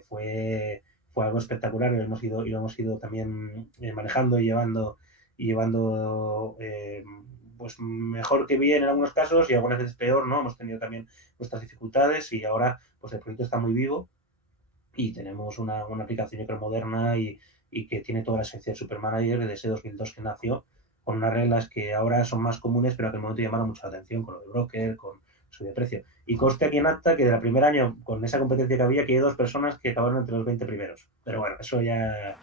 fue algo espectacular y lo hemos ido también manejando y llevando pues mejor que bien en algunos casos y algunas veces peor, ¿no? Hemos tenido también nuestras dificultades y ahora pues el proyecto está muy vivo y tenemos una aplicación yo creo moderna y que tiene toda la esencia de Supermanager desde ese 2002 que nació, con unas reglas que ahora son más comunes pero que en el momento llamaron mucho la atención, con lo de broker, con su de precio. Y conste aquí en acta que del primer año, con esa competencia que había, que hay 2 personas que acabaron entre los 20 primeros. Pero bueno, eso ya...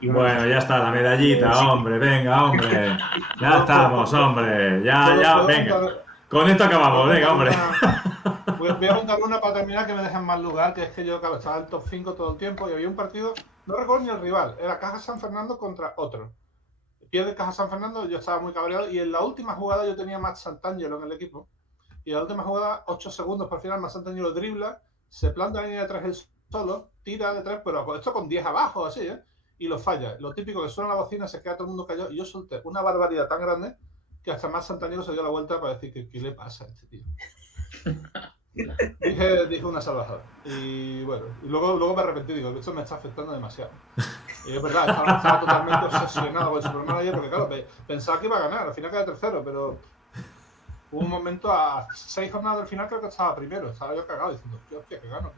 Bueno, ya está, la medallita, hombre, venga, hombre. Ya estamos, hombre. Ya, venga. Con esto acabamos, venga, hombre. Voy a contar una para terminar que me dejan mal lugar, que es que yo estaba en el top 5 todo el tiempo y había un partido, no recuerdo ni el rival, era Caja San Fernando contra otro. Pierde Caja San Fernando, yo estaba muy cabreado y en la última jugada yo tenía Matt Santangelo en el equipo. Y en la última jugada, 8 segundos para el final, Matt Santangelo dribla, se planta en la línea de 3 él solo, tira de 3, pero esto con 10 abajo, así, ¿eh? Y lo falla. Lo típico que suena la bocina, se queda todo el mundo callado y yo solté una barbaridad tan grande que hasta Matt Santangelo se dio la vuelta para decir que qué le pasa a este tío. Dije una salvajada. Y bueno, y luego me arrepentí, digo, esto me está afectando demasiado. Y es verdad, estaba totalmente obsesionado con el Supermanager porque claro, pensaba que iba a ganar, al final quedé tercero, pero hubo un momento a 6 jornadas del final creo que estaba primero, estaba yo cagado diciendo, hostia, que gano.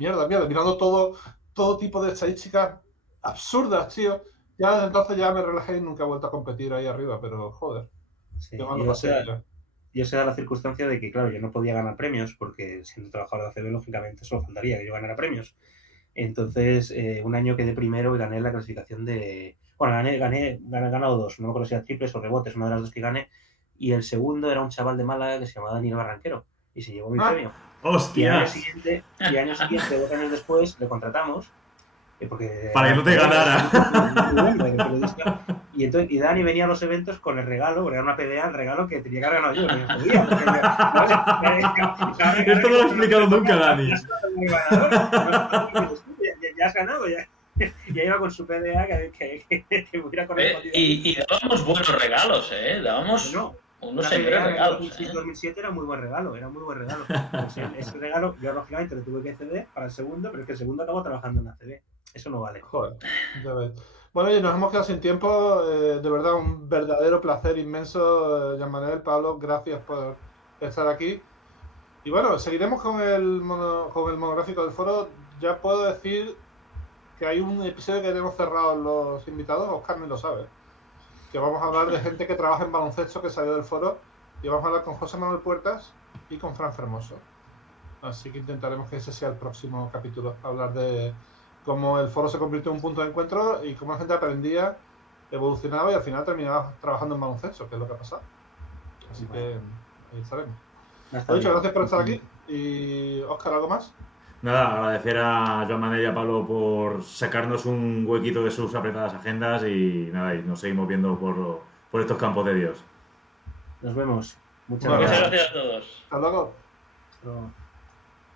mierda, mirando todo tipo de estadísticas absurdas, tío. Ya desde entonces ya me relajé y nunca he vuelto a competir ahí arriba, pero joder. Sí, Qué mal lo pasé ya. yo se da la circunstancia de que, claro, yo no podía ganar premios, porque siendo trabajador de ACB, lógicamente, solo faltaría que yo ganara premios. Entonces, un año quedé primero y gané la clasificación de... Bueno, gané ganado dos, no me acuerdo si era triples o rebotes, una de las dos que gané. Y el segundo era un chaval de Málaga que se llamaba Daniel Barranquero, y se llevó mi premio. ¡Hostias! Y año siguiente, 2 años después, le contratamos. Porque para que no te ganara. Y Dani venía a los eventos con el regalo, porque era una PDA, el regalo que tenía que haber ganado yo. Esto no lo he explicado nunca, Dani. Ya has ganado, ya iba con su PDA que hubiera correspondido. Y dábamos buenos regalos, Dábamos unos señores regalos. El 2007 era muy buen regalo, Pues ese regalo, yo lógicamente lo tuve que ceder para el segundo, pero es que el segundo acabó trabajando en ACB. Eso no vale. Joder, ya ves. Bueno, oye, nos hemos quedado sin tiempo. De verdad, un verdadero placer inmenso. Jean-Manuel, Pablo, gracias por estar aquí. Y bueno, seguiremos con el monográfico del foro. Ya puedo decir que hay un episodio que tenemos cerrado los invitados. Oscar me lo sabe. Que vamos a hablar de gente que trabaja en baloncesto que salió del foro. Y vamos a hablar con José Manuel Puertas y con Fran Fermoso. Así que intentaremos que ese sea el próximo capítulo. Hablar de cómo el foro se convirtió en un punto de encuentro y cómo la gente aprendía, evolucionaba y al final terminaba trabajando en baloncesto, que es lo que ha pasado. Así que ahí estaremos. Lo dicho, gracias por estar aquí. Y Óscar, ¿algo más? Nada, agradecer a Joan Manuel y a Pablo por sacarnos un huequito de sus apretadas agendas y nada, y nos seguimos viendo por estos campos de Dios. Nos vemos. Muchas gracias a todos. Hasta luego. Hasta luego.